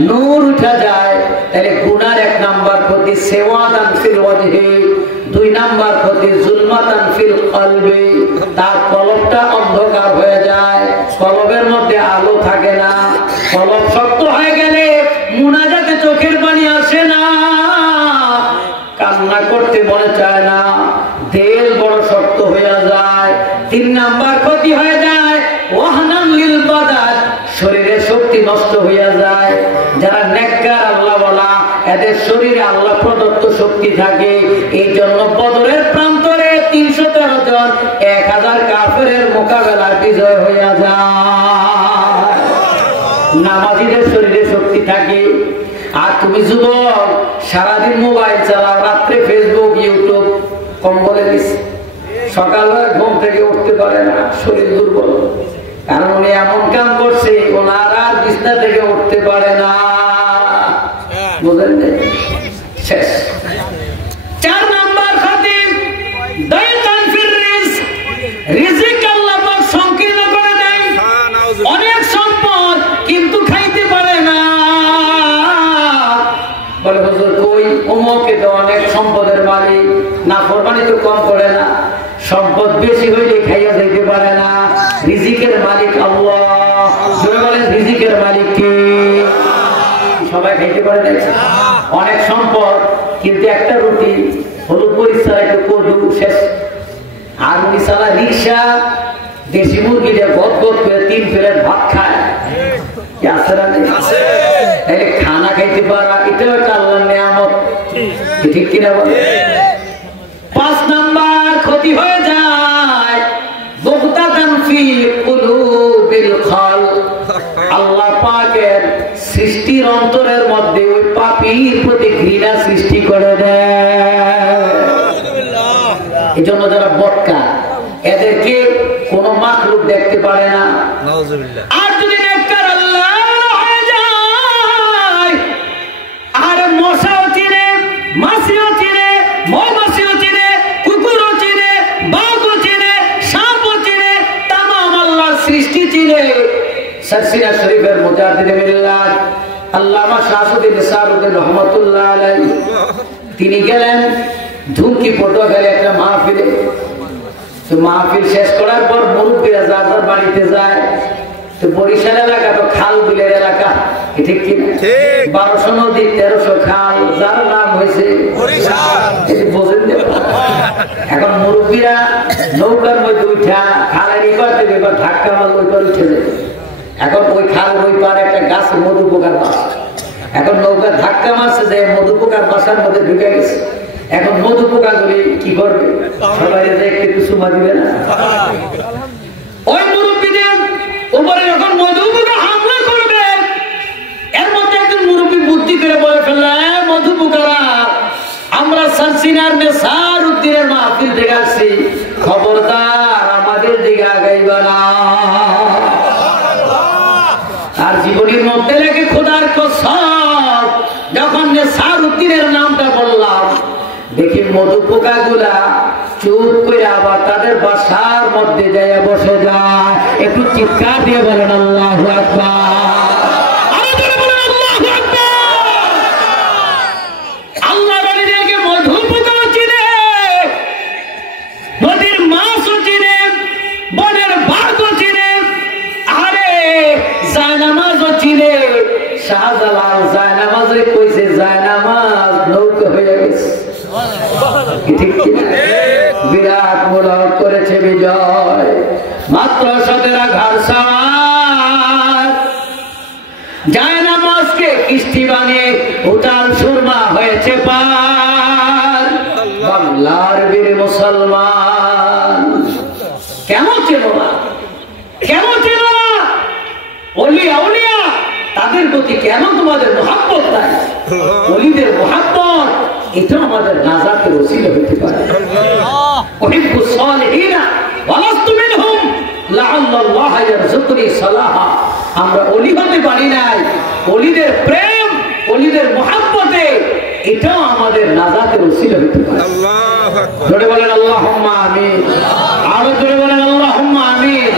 নূর উঠে যায়। তাহলে গুনার 1 নাম্বার ক্ষতি সেওয়াদান ফিল ওয়াজহি। 2 নাম্বার ক্ষতি জুলমাতান ফিল কলবি, তার কলবটা অন্ধকার হয়ে যায়, কলবের মধ্যে আলো থাকে না। কলব শক্ত হয়ে গেলে মুনাজাতে চোখের পানি আসে না, কান্না করতে মনে চায় না, দিল বড় শক্ত হয়ে যায়। 3 নাম্বার ক্ষতি হয়ে যায় ওয়াহনান লিল বাদান, শরীরের শক্তি নষ্ট হয়ে যায়। যারা নেককার আল্লাহওয়ালা এদের শরীরে আল্লাহ প্রদত্ত শক্তি থাকে। এই জন্য বদরের প্রান্তরে 313 জন 1000 কাফেরের মোকাবেলায় বিজয় হয়ে যায়। নামাজীদের শরীরে শক্তি থাকে। আর তুমি যুবক সারাদিন মোবাইল চালাও, রাত্রে ফেসবুক ইউটিউব, কম্বলে দিস, সকালবেলা ঘুম থেকে উঠতে পারে না, শরীর দুর্বল। কারণ উনি এমন কাম করছে ওনার আর বিছনা থেকে উঠতে পারে না। বুঝলেন? শেষ। 4 নাম্বার ক্ষতি দায়তান ফির রিজক, রিজিক আল্লাহ পাক সংকীর্ণ করে দেন। অনেক সম্পদ কিন্তু খাইতে পারে না। বলে হুজুর কই অমুকে তো অনেক সম্পদের মালিক, নাফরমানি তো কম করে না। সম্পদ বেশি হইলে খাইয়া যাইতে পারে না। রিজিকের মালিক আল্লাহ। জোরে বলেন, রিজিকের মালিক কে? সবাই খাইতে পারে না। অনেক সম্পদ কিন্তু একটা রুটি, হলুদ মরিচ ছাড়া একটু কদু, শেষ। আর উনি চালা রিক্সা, দেশি মুরগি দিয়ে গদ গদ করে 3 প্লেট ভাত খায়। কি আছে না? তাহলে খানা খাইতে পারা এটাও একটা আল্লাহর নিয়ামত। ঠিক কিনা বলে? 5 নাম্বার ক্ষতি হয়ে যায় বুগদাতান ফি কুলুবিল খালক, আল্লাহ পাকের সৃষ্টির অন্তরের মধ্যে ওই পাপীর প্রতি ঘৃণা সৃষ্টি করে দেয়। এজন্য যারা বটকা এদেরকে কোন মাখলুক দেখতে পারে না। আর যদি নেককার আল্লাহ হয়ে যায়, আর মশাও চিনে, মাছিও চিনে, মৌমাছিও চিনে, কুকুরও চিনে, বাঘও চিনে, সাপও চিনে, তামাম আল্লাহর সৃষ্টি চিনে। সাসিনা শরীফের মুজাদ্দিদে মিল্লাত আল্লামা শাহসুদ্দিন সারুদ্দিন রহমাতুল্লাহ আলাইহি, তিনি গেলেন ধুমকি পটুয়াখালী একটা মাহফিলে। তো মাহফিল শেষ করার পর মুরব্বীরা যার যার বাড়িতে যায়। তো বরিশাল এলাকা তো খাল বিলের এলাকা, ঠিক কিনা? 1200 নদী, 1300 খাল, যার নাম হয়েছে বোঝেন। এখন মুরব্বীরা নৌকার মধ্যে উঠা খালের এবার থেকে এবার ধাক্কা মারল, ওইবার উঠে যায়। এখন ওই খাল ওই পার একটা গাছে মধু পোকার বাসা। এখন নৌকা ধাক্কা মারছে যে মধু পোকার বাসার মধ্যে ঢুকে গেছে। এখন মধু পোকা গুলি কি করবে? সবাই একটু কিছু মারিবে না। ওই মুরব্বীদের উপরে যখন মধু পোকা হামলা করবে, এর মধ্যে একজন মুরব্বী বুদ্ধি করে বলে ফেললে, মধু পোকারা আমরা সারসিনার নেসার উদ্দিনের মাহফিল থেকে আসছি, খবরদার আমাদের দিকে আগাইবা না। আর জীবনের মধ্যে রেখে খোদার কসম, যখন নেসার উদ্দিনের নামটা বললাম, দেখি মধু পোকা গুলা চুপ করে আবার তাদের বাসার মধ্যে যায় বসে যায়। একটু চিৎকার দিয়ে বলেন আল্লাহু আকবার। আল্লাহ বাড়িকে মধু পোকাও চিনে, নদীর মাছও চিনে, বনের বাঘও চিনে, আরে জায়নামাজও চিনে। শাহজালাল জায়নামাজে কইছে জায়নামাজ নৌকা হয়ে গেছে। বিরাট মোড়ক করেছে বিজয়, মাত্র 17 ঘর সওয়ার বাংলার বীর মুসলমান। কেন চেনো না? কেন চেনো না? ওলিয়া আউলিয়া তাদের প্রতি কেন তোমাদের মহব্বত নাই? ওলিদের মহব্বত এটা আমাদের নাজাতের ওসিলা হতে পারে। উহিব্বুস সালিহিনা ওয়ালাস্তু মিনহুম লাআল্লাল্লাহ ইয়ারযুকুনি সালাহা। আমরা ওলি হতে পারি নাই, ওলিদের প্রেম, ওলিদের মহব্বতে এটাও আমাদের নাজাতের ওসিলা হতে পারে। আল্লাহু আকবার। জোরে বলেন আল্লাহুম্মা আমিন। আরো জোরে বলেন আল্লাহুম্মা আমিন।